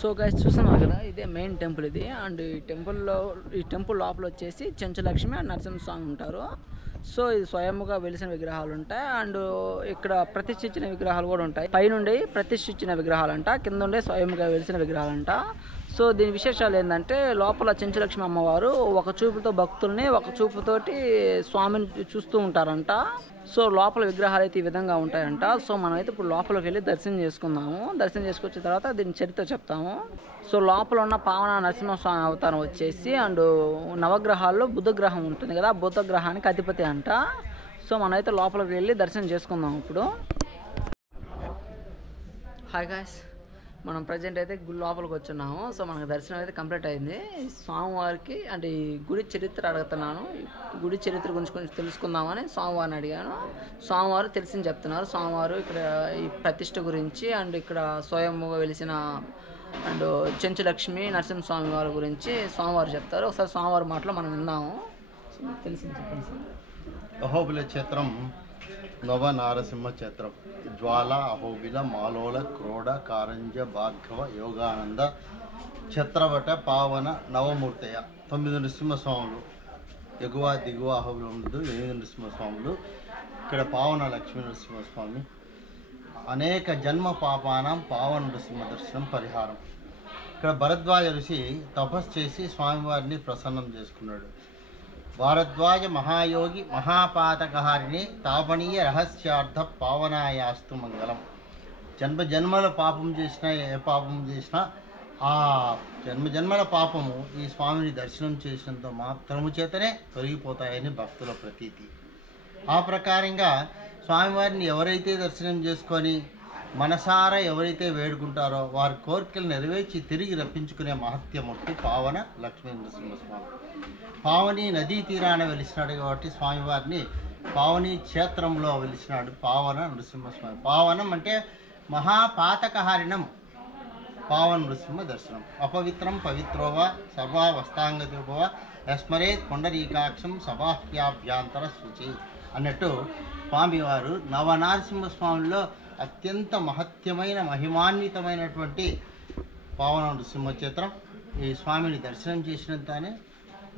సో గైస్ చూస్తున్నారు కదా, ఇదే మెయిన్ టెంపుల్ ఇది. అండ్ ఈ టెంపుల్ లోపల వచ్చేసి చెంచులక్ష్మి అండ్ నరసింహస్వామి ఉంటారు. సో ఇది స్వయంగా వెలిసిన విగ్రహాలు ఉంటాయి. అండ్ ఇక్కడ ప్రతిష్ఠించిన విగ్రహాలు కూడా ఉంటాయి. పైనుండి ప్రతిష్ఠించిన విగ్రహాలంట, కింద ఉండే స్వయంగా వెలిసిన విగ్రహాలంట. సో దీని విశేషాలు ఏంటంటే, లోపల చెంచులక్ష్మి అమ్మవారు ఒక చూపుతో భక్తుల్ని, ఒక చూపుతోటి స్వామిని చూస్తూ ఉంటారంట. సో లోపల విగ్రహాలు అయితే ఈ విధంగా ఉంటాయంట. సో మనమైతే ఇప్పుడు లోపలికి వెళ్ళి దర్శనం చేసుకుందాము. దర్శనం చేసుకొచ్చిన తర్వాత దీని చరిత్ర చెప్తాము. సో లోపల ఉన్న పావన నరసింహస్వామి అవతారం వచ్చేసి అండ్ నవగ్రహాల్లో బుధగ్రహం ఉంటుంది కదా, బుధగ్రహానికి అధిపతి అంట. సో మనమైతే లోపలికి వెళ్ళి దర్శనం చేసుకుందాం ఇప్పుడు. హాయ్ గాయ్స్, మనం ప్రజెంట్ అయితే గుడి లోపలికి వచ్చున్నాము. సో మనకు దర్శనం అయితే కంప్లీట్ అయింది. స్వామివారికి అంటే ఈ గుడి చరిత్ర అడుగుతున్నాను. గుడి చరిత్ర గురించి కొంచెం తెలుసుకుందామని స్వామివారిని అడిగాను. స్వామివారు తెలిసింది చెప్తున్నారు. స్వామివారు ఇక్కడ ఈ ప్రతిష్ఠ గురించి అండ్ ఇక్కడ స్వయంగా వెలిసిన అండ్ చెంచులక్ష్మి నరసింహస్వామి వారి గురించి స్వామివారు చెప్తారు. ఒకసారి స్వామివారి మాటలో మనం విన్నాము. తెలిసింది చెప్పండి సార్. అహోబిల క్షేత్రం నవ నారసింహ క్షేత్రం. జ్వాల, అహోబిల, మాలోల, క్రోడ, కారంజ, భార్గవ, యోగానంద, ఛత్రవట, పావన, నవమూర్తయ 9 నృసింహస్వాములు. ఎగువ దిగువ అహోబిలందు 8 నృసింహస్వాములు. ఇక్కడ పావన లక్ష్మీ నృసింహస్వామి. అనేక జన్మ పాపానం పావన నృసింహ దర్శనం పరిహారం. ఇక్కడ భరద్వాజ ఋషి తపస్సు చేసి స్వామివారిని ప్రసన్నం చేసుకున్నాడు. భారద్వాజ మహాయోగి మహాపాతకహారిణి తాపనీయ రహస్యార్థ పావనాయాస్తు మంగళం. జన్మల పాపం చేసినా, ఏ పాపం చేసినా ఆ జన్మల పాపము ఈ స్వామిని దర్శనం చేసినంత మాత్రము చేతనే తొలగిపోతాయని భక్తుల ప్రతీతి. ఆ ప్రకారంగా స్వామివారిని ఎవరైతే దర్శనం చేసుకొని మనసారా ఎవరైతే వేడుకుంటారో వారి కోరికలు నెరవేర్చి తిరిగి రప్పించుకునే మహత్యమూర్తి పావన లక్ష్మీ నరసింహస్వామి. పావని నదీ తీరాన వెలిసినాడు కాబట్టి స్వామివారిని పావని క్షేత్రంలో వెలిసినాడు పావన నృసింహస్వామి. పావనం అంటే మహాపాతకహారిణం. పావన నృసింహ దర్శనం. అపవిత్రం పవిత్రోవ సర్వావస్థాంగతిభవ యస్మరేత్ పుండరీకాక్షం సబాహ్యాభ్యాంతర శుచి అన్నట్టు స్వామివారు నవనరసింహస్వామిలో అత్యంత మహత్యమైన మహిమాన్వితమైనటువంటి పావన నృసింహ క్షేత్రం. ఈ స్వామిని దర్శనం చేసినంతనే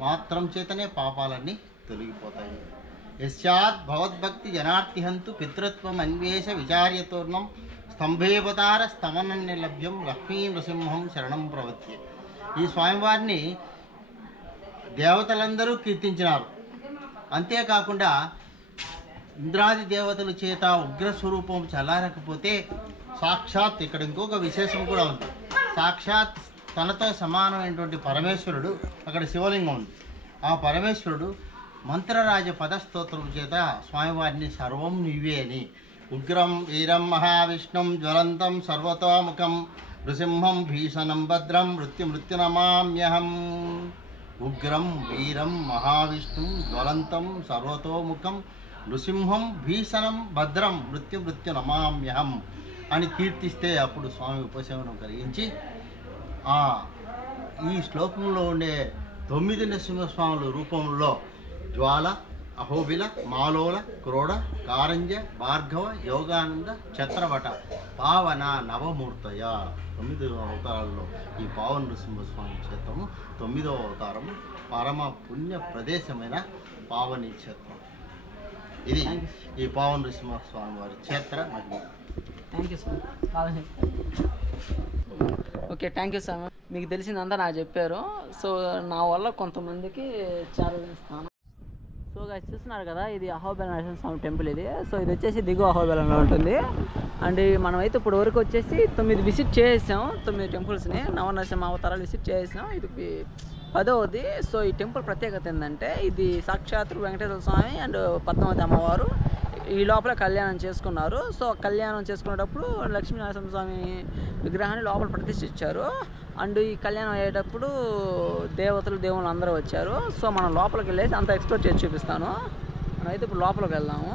మాత్రం చేతనే పాపాలన్నీ తొలగిపోతాయి. యస్యాత్ భగవద్భక్తి జనార్తిహంతు పితృత్వం అన్వేష విచార్యతూర్ణం స్తంభేవతార స్తమనన్య లభ్యం లక్ష్మీ నృసింహం శరణం ప్రవత్య. ఈ స్వామివారిని దేవతలందరూ కీర్తించినారు. అంతేకాకుండా ఇంద్రాది దేవతల చేత ఉగ్రస్వరూపం చల్లారకపోతే సాక్షాత్ ఇక్కడ ఇంకొక విశేషం కూడా ఉంది. సాక్షాత్ తనతో సమానమైనటువంటి పరమేశ్వరుడు, అక్కడ శివలింగం ఉంది, ఆ పరమేశ్వరుడు మంత్రరాజ పదస్తోత్రం చేత స్వామివారిని సర్వం నీవే అని ఉగ్రం వీరం మహావిష్ణుం జ్వలంతం సర్వతోముఖం నృసింహం భీషణం భద్రం మృత్యునమామ్యహం. ఉగ్రం వీరం మహావిష్ణుం జ్వలంతం సర్వతోముఖం నృసింహం భీషణం భద్రం మృత్యునమామ్యహం అని కీర్తిస్తే అప్పుడు స్వామి ఉపశమనం కలిగించి ఈ శ్లోకంలో ఉండే 9 నరసింహస్వాముల రూపంలో జ్వాల, అహోబిల, మాలోల, క్రోడ, కారంజ, భార్గవ, యోగానంద, ఛత్రవట పావన నవమూర్తయ 9 అవతారాల్లో ఈ పావన నృసింహస్వామి క్షేత్రము 9వ అవతారము, పరమ పుణ్య ప్రదేశమైన పావని క్షేత్రం. ఇది ఈ పావన నృసింహస్వామి వారి క్షేత్ర మహిమ. Thank you sir. Okay, thank you sir. మీకు తెలిసిందంతా నాకు చెప్పారు. సో నా వల్ల కొంతమందికి ఛానల్ ఇస్తాను. సో గాయ్స్ చూస్తున్నారు కదా, ఇది అహోబిల నరసింహస్వామి టెంపుల్ ఇది. సో ఇది వచ్చేసి దిగువ అహోబిలంలో ఉంటుంది. అండ్ మనమైతే ఇప్పుడు వరకు వచ్చేసి 9 విజిట్ చేసాం, 9 టెంపుల్స్ని, నవనరసింహ అవతారాలు విజిట్ చేసాం. ఇది 10వది. సో ఈ టెంపుల్ ప్రత్యేకత ఏంటంటే ఇది సాక్షాత్ వెంకటేశ్వర స్వామి అండ్ పద్మావతి అమ్మవారు ఈ లోపల కళ్యాణం చేసుకున్నారు. సో కళ్యాణం చేసుకునేటప్పుడు లక్ష్మీనరసింహస్వామి విగ్రహాన్ని లోపల ప్రతిష్ఠించారు. అండ్ ఈ కళ్యాణం అయ్యేటప్పుడు దేవుళ్ళు అందరూ వచ్చారు. సో మనం లోపలికి వెళ్ళేసి అంతా ఎక్స్ప్లోర్ చేసి చూపిస్తాను. మనమైతే ఇప్పుడు లోపలికి వెళ్దాము.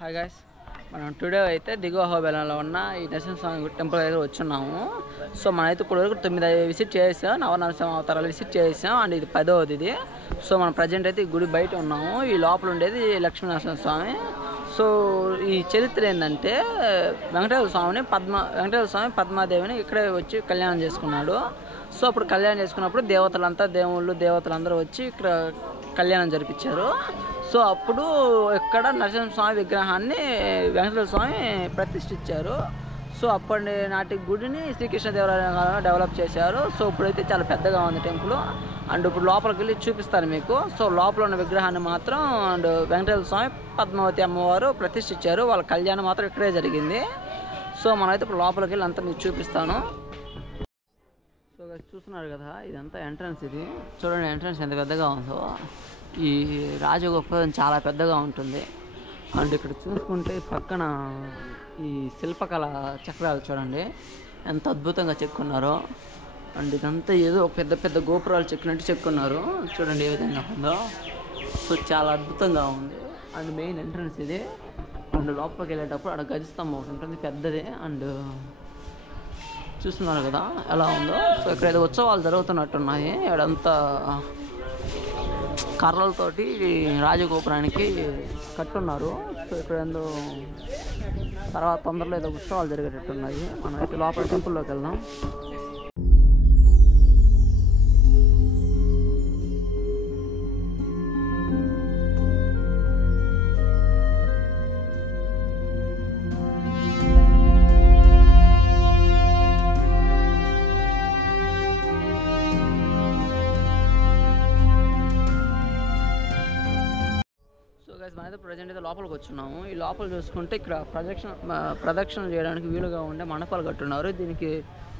హాయ్ గాయ్స్, మనం టుడే అయితే దిగువ అహోబిలంలో ఉన్న ఈ నరసింహస్వామి టెంపుల్ దగ్గర వచ్చున్నాము. సో మనమైతే ఇప్పుడు వరకు 9 విజిట్ చేసాం, నవనరసింహ అవతారాలు విజిట్ చేసాం. అండ్ ఇది 10వది ఇది. సో మనం ప్రజెంట్ అయితే ఈ గుడి బయట ఉన్నాము. ఈ లోపల ఉండేది లక్ష్మీనరసింహస్వామి. సో ఈ చరిత్ర ఏంటంటే వెంకటేశ్వర స్వామి పద్మాదేవిని ఇక్కడే వచ్చి కళ్యాణం చేసుకున్నాడు. సో అప్పుడు కళ్యాణం చేసుకున్నప్పుడు దేవతలందరూ వచ్చి ఇక్కడ కళ్యాణం జరిపించారు. సో అప్పుడు ఇక్కడ నరసింహస్వామి విగ్రహాన్ని వెంకటేశ్వర స్వామి ప్రతిష్ఠించారు. సో అప్పటి నాటి గుడిని శ్రీకృష్ణదేవరాయ కాలంలో డెవలప్ చేశారు. సో ఇప్పుడైతే చాలా పెద్దగా ఉంది టెంపుల్. అండ్ ఇప్పుడు లోపలికి వెళ్ళి చూపిస్తాను మీకు. సో లోపల ఉన్న విగ్రహాన్ని మాత్రం అండ్ వెంకటేశ్వర స్వామి పద్మావతి అమ్మవారు ప్రతిష్ఠించారు. వాళ్ళ కళ్యాణం మాత్రం ఇక్కడే జరిగింది. సో మనమైతే ఇప్పుడు లోపలికి వెళ్ళి అంతా మీకు చూపిస్తాను. సో చూస్తున్నారు కదా, ఇదంతా ఎంట్రన్స్. ఇది చూడండి, ఎంట్రన్స్ ఎంత పెద్దగా ఉందో. ఈ రాజగోపురం చాలా పెద్దగా ఉంటుంది. అండ్ ఇక్కడ చూసుకుంటే పక్కన ఈ శిల్పకళ చక్రాలు చూడండి ఎంత అద్భుతంగా చెక్కున్నారో. అండ్ ఇదంతా ఏదో పెద్ద పెద్ద గోపురాలు చెక్కినట్టు చెక్కున్నారు. చూడండి ఏ విధంగా ఉందో. సో చాలా అద్భుతంగా ఉంది. అండ్ మెయిన్ ఎంట్రన్స్ ఇది. అండ్ లోపలికి వెళ్ళేటప్పుడు అక్కడ గజస్తంభం ఒకటి ఉంటుంది పెద్దది. అండ్ చూస్తున్నారు కదా ఎలా ఉందో. సో ఇక్కడ ఏదో ఉత్సవాలు జరుగుతున్నట్టున్నాయి. ఇక్కడంతా కర్రలతోటి రాజగోపురానికి కట్టున్నారు. సో ఇక్కడ ఏందో తర్వాత తొందరలో ఏదో ఉత్సవాలు జరిగేటట్టున్నాయి. మనం అయితే లోపల టెంపుల్లోకి వెళ్దాం. మనైతే ప్రజెంట్ అయితే లోపలికి వచ్చున్నాము. ఈ లోపల చూసుకుంటే ఇక్కడ ప్రదక్షిణ చేయడానికి వీలుగా ఉండే మండపాలు కట్టున్నారు దీనికి.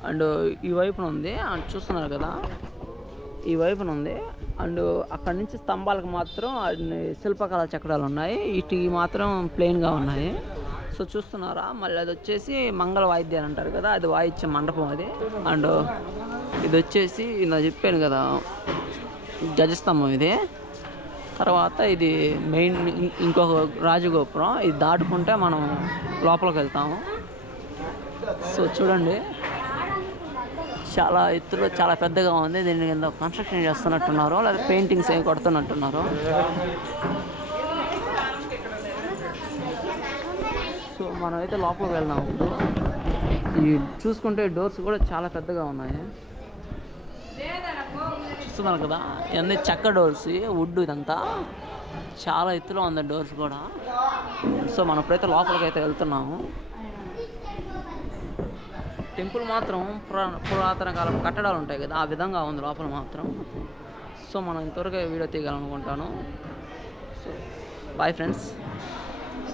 అండ్ ఈ వైపున ఉంది, అండ్ చూస్తున్నారు కదా ఈ వైపున ఉంది. అండ్ అక్కడి నుంచి స్తంభాలకు మాత్రం శిల్పకళా చక్రాలు ఉన్నాయి, ఇటు మాత్రం ప్లెయిన్గా ఉన్నాయి. సో చూస్తున్నారా, మళ్ళీ అది వచ్చేసి మంగళ వాయిద్యాలు అంటారు కదా, అది వాయిద్య మండపం అది. అండ్ ఇది వచ్చేసి నేను చెప్పాను కదా గజస్తంభం ఇది. తర్వాత ఇది మెయిన్ ఇంకొక రాజగోపురం, ఇది దాటుకుంటే మనం లోపలికి వెళ్తాము. సో చూడండి చాలా ఎత్తులో చాలా పెద్దగా ఉంది. దీన్ని కింద కన్స్ట్రక్షన్ చేస్తున్నట్టున్నారు, లేదా పెయింటింగ్స్ ఏమి కొడుతున్నట్టున్నారు. సో మనమైతే లోపలికి వెళ్దాం. ఇప్పుడు ఈ చూసుకుంటే డోర్స్ కూడా చాలా పెద్దగా ఉన్నాయి. చూస్తున్నారు కదా ఇవన్నీ చెక్క డోర్స్, వుడ్, ఇదంతా చాలా ఎత్తులో ఉంది డోర్స్ కూడా. సో మనం ఇప్పుడైతే లోపలికి అయితే వెళ్తున్నాము. టెంపుల్ మాత్రం పురాతన కాలం కట్టడాలు ఉంటాయి కదా, ఆ విధంగా ఉంది లోపల మాత్రం. సో మనం ఇంతవరకు వీడియో తీయాలనుకుంటాను. So bye friends.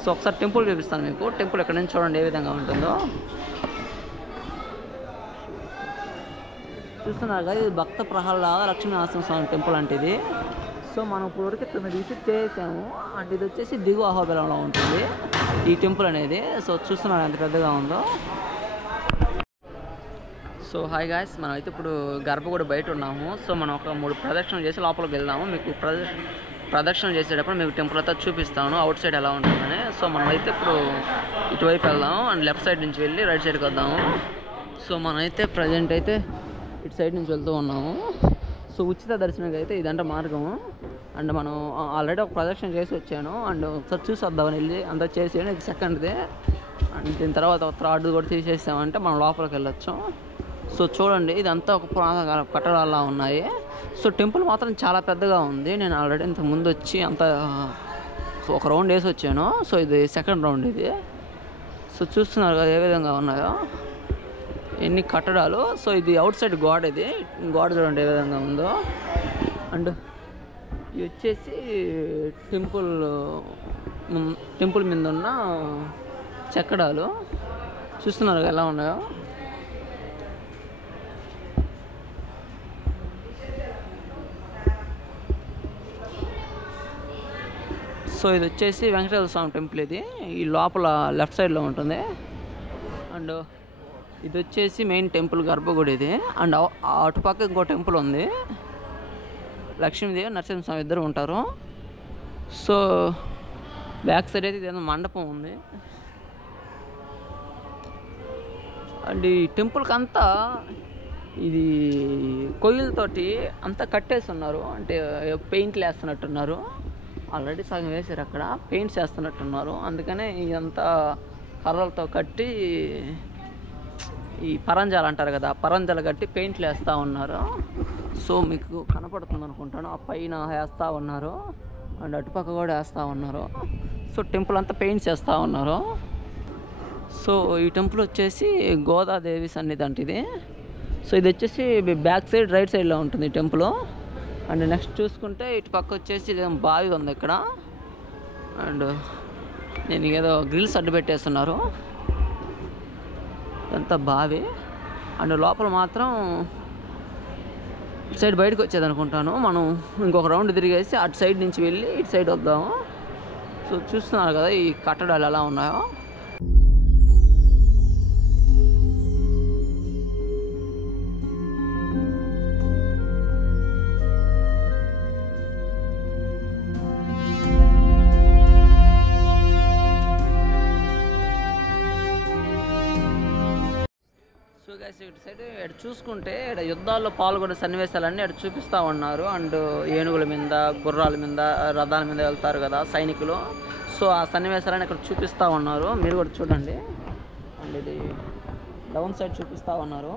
సో ఒకసారి టెంపుల్ చూపిస్తాను మీకు. టెంపుల్ ఇక్కడ నుంచి చూడండి ఏ విధంగా ఉంటుందో. చూస్తున్నారు కదా, ఇది భక్త ప్రహ్లాద లక్ష్మీనరసింహస్వామి టెంపుల్ అంటే ఇది. సో మనం ఇప్పటివరకు 9 విజిట్ చేసాము. అంటే ఇది వచ్చేసి దిగువ అహోబిలంలో ఉంటుంది ఈ టెంపుల్ అనేది. సో చూస్తున్నారు ఎంత పెద్దగా ఉందో. సో హాయ్ గాయ్స్, మనం అయితే ఇప్పుడు గర్భగుడి బయట ఉన్నాము. సో మనం ఒక 3 ప్రదక్షిణలు చేసి లోపలికి వెళ్దాము. మీకు ప్రదక్షిణ చేసేటప్పుడు మీకు టెంపుల్ అంతా చూపిస్తాను అవుట్ సైడ్ ఎలా ఉంటుందని. సో మనం అయితే ఇప్పుడు ఇటువైపు వెళ్దాము అండ్ లెఫ్ట్ సైడ్ నుంచి వెళ్ళి రైట్ సైడ్కి వద్దాము. సో మనమైతే ప్రజెంట్ అయితే ఇటు సైడ్ నుంచి వెళ్తూ ఉన్నాము. సో ఉచిత దర్శనంకి అయితే ఇదంటే మార్గము. అండ్ మనం ఆల్రెడీ ఒక ప్రదక్షిణ చేసి వచ్చాను అండ్ ఒకసారి చూసి వద్దామని వెళ్ళి అంతా చేసి ఇది సెకండ్ది. అండ్ దీని తర్వాత ఒక థర్డ్ కూడా తీసేసామంటే మనం లోపలికి వెళ్ళొచ్చు. సో చూడండి, ఇదంతా ఒక పురాతన కట్టడాలా ఉన్నాయి. సో టెంపుల్ మాత్రం చాలా పెద్దగా ఉంది. నేను ఆల్రెడీ ఇంతకు ముందు వచ్చి అంతా ఒక రౌండ్ వేసి వచ్చాను. సో ఇది సెకండ్ రౌండ్ ఇది. సో చూస్తున్నారు కదా ఏ విధంగా ఉన్నాయో ఎన్ని కట్టడాలు. సో ఇది అవుట్ సైడ్ గోడ, ఇది గోడ చూడండి ఏ విధంగా ఉందో. అండ్ ఇది వచ్చేసి టెంపుల్ మీద ఉన్న చెక్కడాలు చూస్తున్నారు ఎలా ఉన్నాయో. సో ఇది వచ్చేసి వెంకటేశ్వర స్వామి టెంపుల్. ఇది ఈ లోపల లెఫ్ట్ సైడ్లో ఉంటుంది. అండ్ ఇది వచ్చేసి మెయిన్ టెంపుల్ గర్భగుడి ఇది. అండ్ అటుపక్క ఇంకో టెంపుల్ ఉంది, లక్ష్మీదేవి నరసింహస్వామి ఇద్దరు ఉంటారు. సో బ్యాక్ సైడ్ అయితే ఇదేదో మండపం ఉంది. అండ్ ఈ టెంపుల్కి అంతా ఇది కొయ్యలతోటి అంతా కట్టేస్తున్నారు. అంటే పెయింట్లు వేస్తున్నట్టున్నారు. ఆల్రెడీ సగం వేసారు, అక్కడ పెయింట్స్ వేస్తున్నట్టున్నారు. అందుకనే ఇదంతా కర్రలతో కట్టి ఈ పరంజాలు అంటారు కదా, పరంజాలు కట్టి పెయింట్లు వేస్తూ ఉన్నారు. సో మీకు కనపడుతుంది అనుకుంటాను, ఆ పైన వేస్తూ ఉన్నారు అండ్ అటుపక్క కూడా వేస్తూ ఉన్నారు. సో టెంపుల్ అంతా పెయింట్స్ వేస్తూ ఉన్నారు. సో ఈ టెంపుల్ వచ్చేసి గోదాదేవి సన్నిధి అంటే ఇది. సో ఇది వచ్చేసి బ్యాక్ సైడ్ రైట్ సైడ్లో ఉంటుంది ఈ టెంపుల్. అండ్ నెక్స్ట్ చూసుకుంటే ఇటు పక్క వచ్చేసి బావి ఉంది ఇక్కడ. అండ్ నేను ఏదో గ్రిల్స్ అడ్డు పెట్టేస్తున్నారు, ఇదంతా బావి. అండ్ లోపల మాత్రం ఇటు సైడ్ బయటకు వచ్చేది అనుకుంటాను. మనం ఇంకొక రౌండ్ తిరిగేసి అటు సైడ్ నుంచి వెళ్ళి ఇటు సైడ్ వద్దాము. సో చూస్తున్నారు కదా ఈ కట్టడాలు ఎలా ఉన్నాయో. ఇటు సైడ్ ఇటు చూసుకుంటే ఇక్కడ యుద్ధాల్లో పాల్గొనే సన్నివేశాలన్నీ ఇటు చూపిస్తూ ఉన్నారు. అండ్ ఏనుగుల మీద, గుర్రాల మీద, రథాల మీద వెళ్తారు కదా సైనికులు. సో ఆ సన్నివేశాలన్నీ ఇక్కడ చూపిస్తూ ఉన్నారు, మీరు కూడా చూడండి. అండ్ ఇది డౌన్ సైడ్ చూపిస్తూ ఉన్నారు.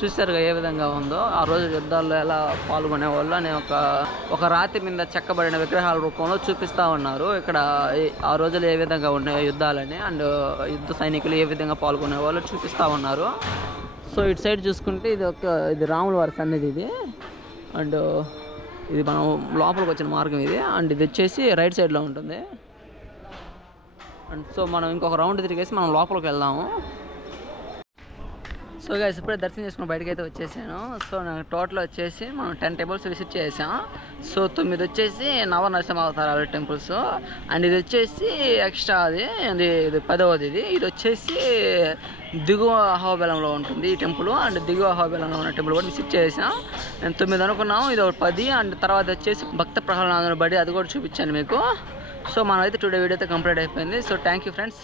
చూసారుగా ఏ విధంగా ఉందో. ఆ రోజు యుద్ధాల్లో ఎలా పాల్గొనేవాళ్ళు అని ఒక రాతి మీద చెక్కబడిన విగ్రహాల రూపంలో చూపిస్తూ ఉన్నారు. ఇక్కడ ఆ రోజులు ఏ విధంగా ఉన్నాయి యుద్ధాలని అండ్ యుద్ధ సైనికులు ఏ విధంగా పాల్గొనేవాళ్ళు చూపిస్తూ ఉన్నారు. సో ఇటు సైడ్ చూసుకుంటే ఇది రాముల వారి సన్నిధి ఇది. అండ్ ఇది మనం లోపలికి వచ్చిన మార్గం ఇది. అండ్ ఇది వచ్చేసి రైట్ సైడ్లో ఉంటుంది. అండ్ సో మనం ఇంకొక రౌండ్ తిరిగేసి మనం లోపలికి వెళ్దాము. సో గైస్ ఇప్పుడే దర్శనం చేసుకుని బయటకు అయితే వచ్చేసాను. సో నాకు టోటల్ వచ్చేసి మనం 10 టెంపుల్స్ విజిట్ చేసాం. సో 9 వచ్చేసి నవనరసింహ అవతారాల టెంపుల్స్. అండ్ ఇది వచ్చేసి ఎక్స్ట్రా ఇది 10వది. ఇది వచ్చేసి దిగువ అహోబిలంలో ఉంటుంది ఈ టెంపుల్. అండ్ దిగువ అహోబిలంలో ఉన్న టెంపుల్ కూడా విజిట్ చేసాం. నేను 9 అనుకున్నాము, ఇది 10. అండ్ తర్వాత వచ్చేసి భక్త ప్రహ్లాదుని బడి, అది కూడా చూపించాను మీకు. సో మనమైతే టుడే వీడియో అయితే కంప్లీట్ అయిపోయింది. So thank you friends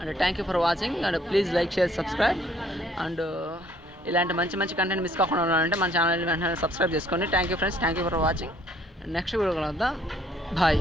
and thank you for watching. And please like, share, subscribe. And ఇలాంటి మంచి కంటెంట్ మిస్ కాకుండా ఉండాలంటే మన ఛానల్ని వెంటనే సబ్స్క్రైబ్ చేసుకోండి. Thank you friends, thank you for watching. Next video కలుద్దాం. బాయ్.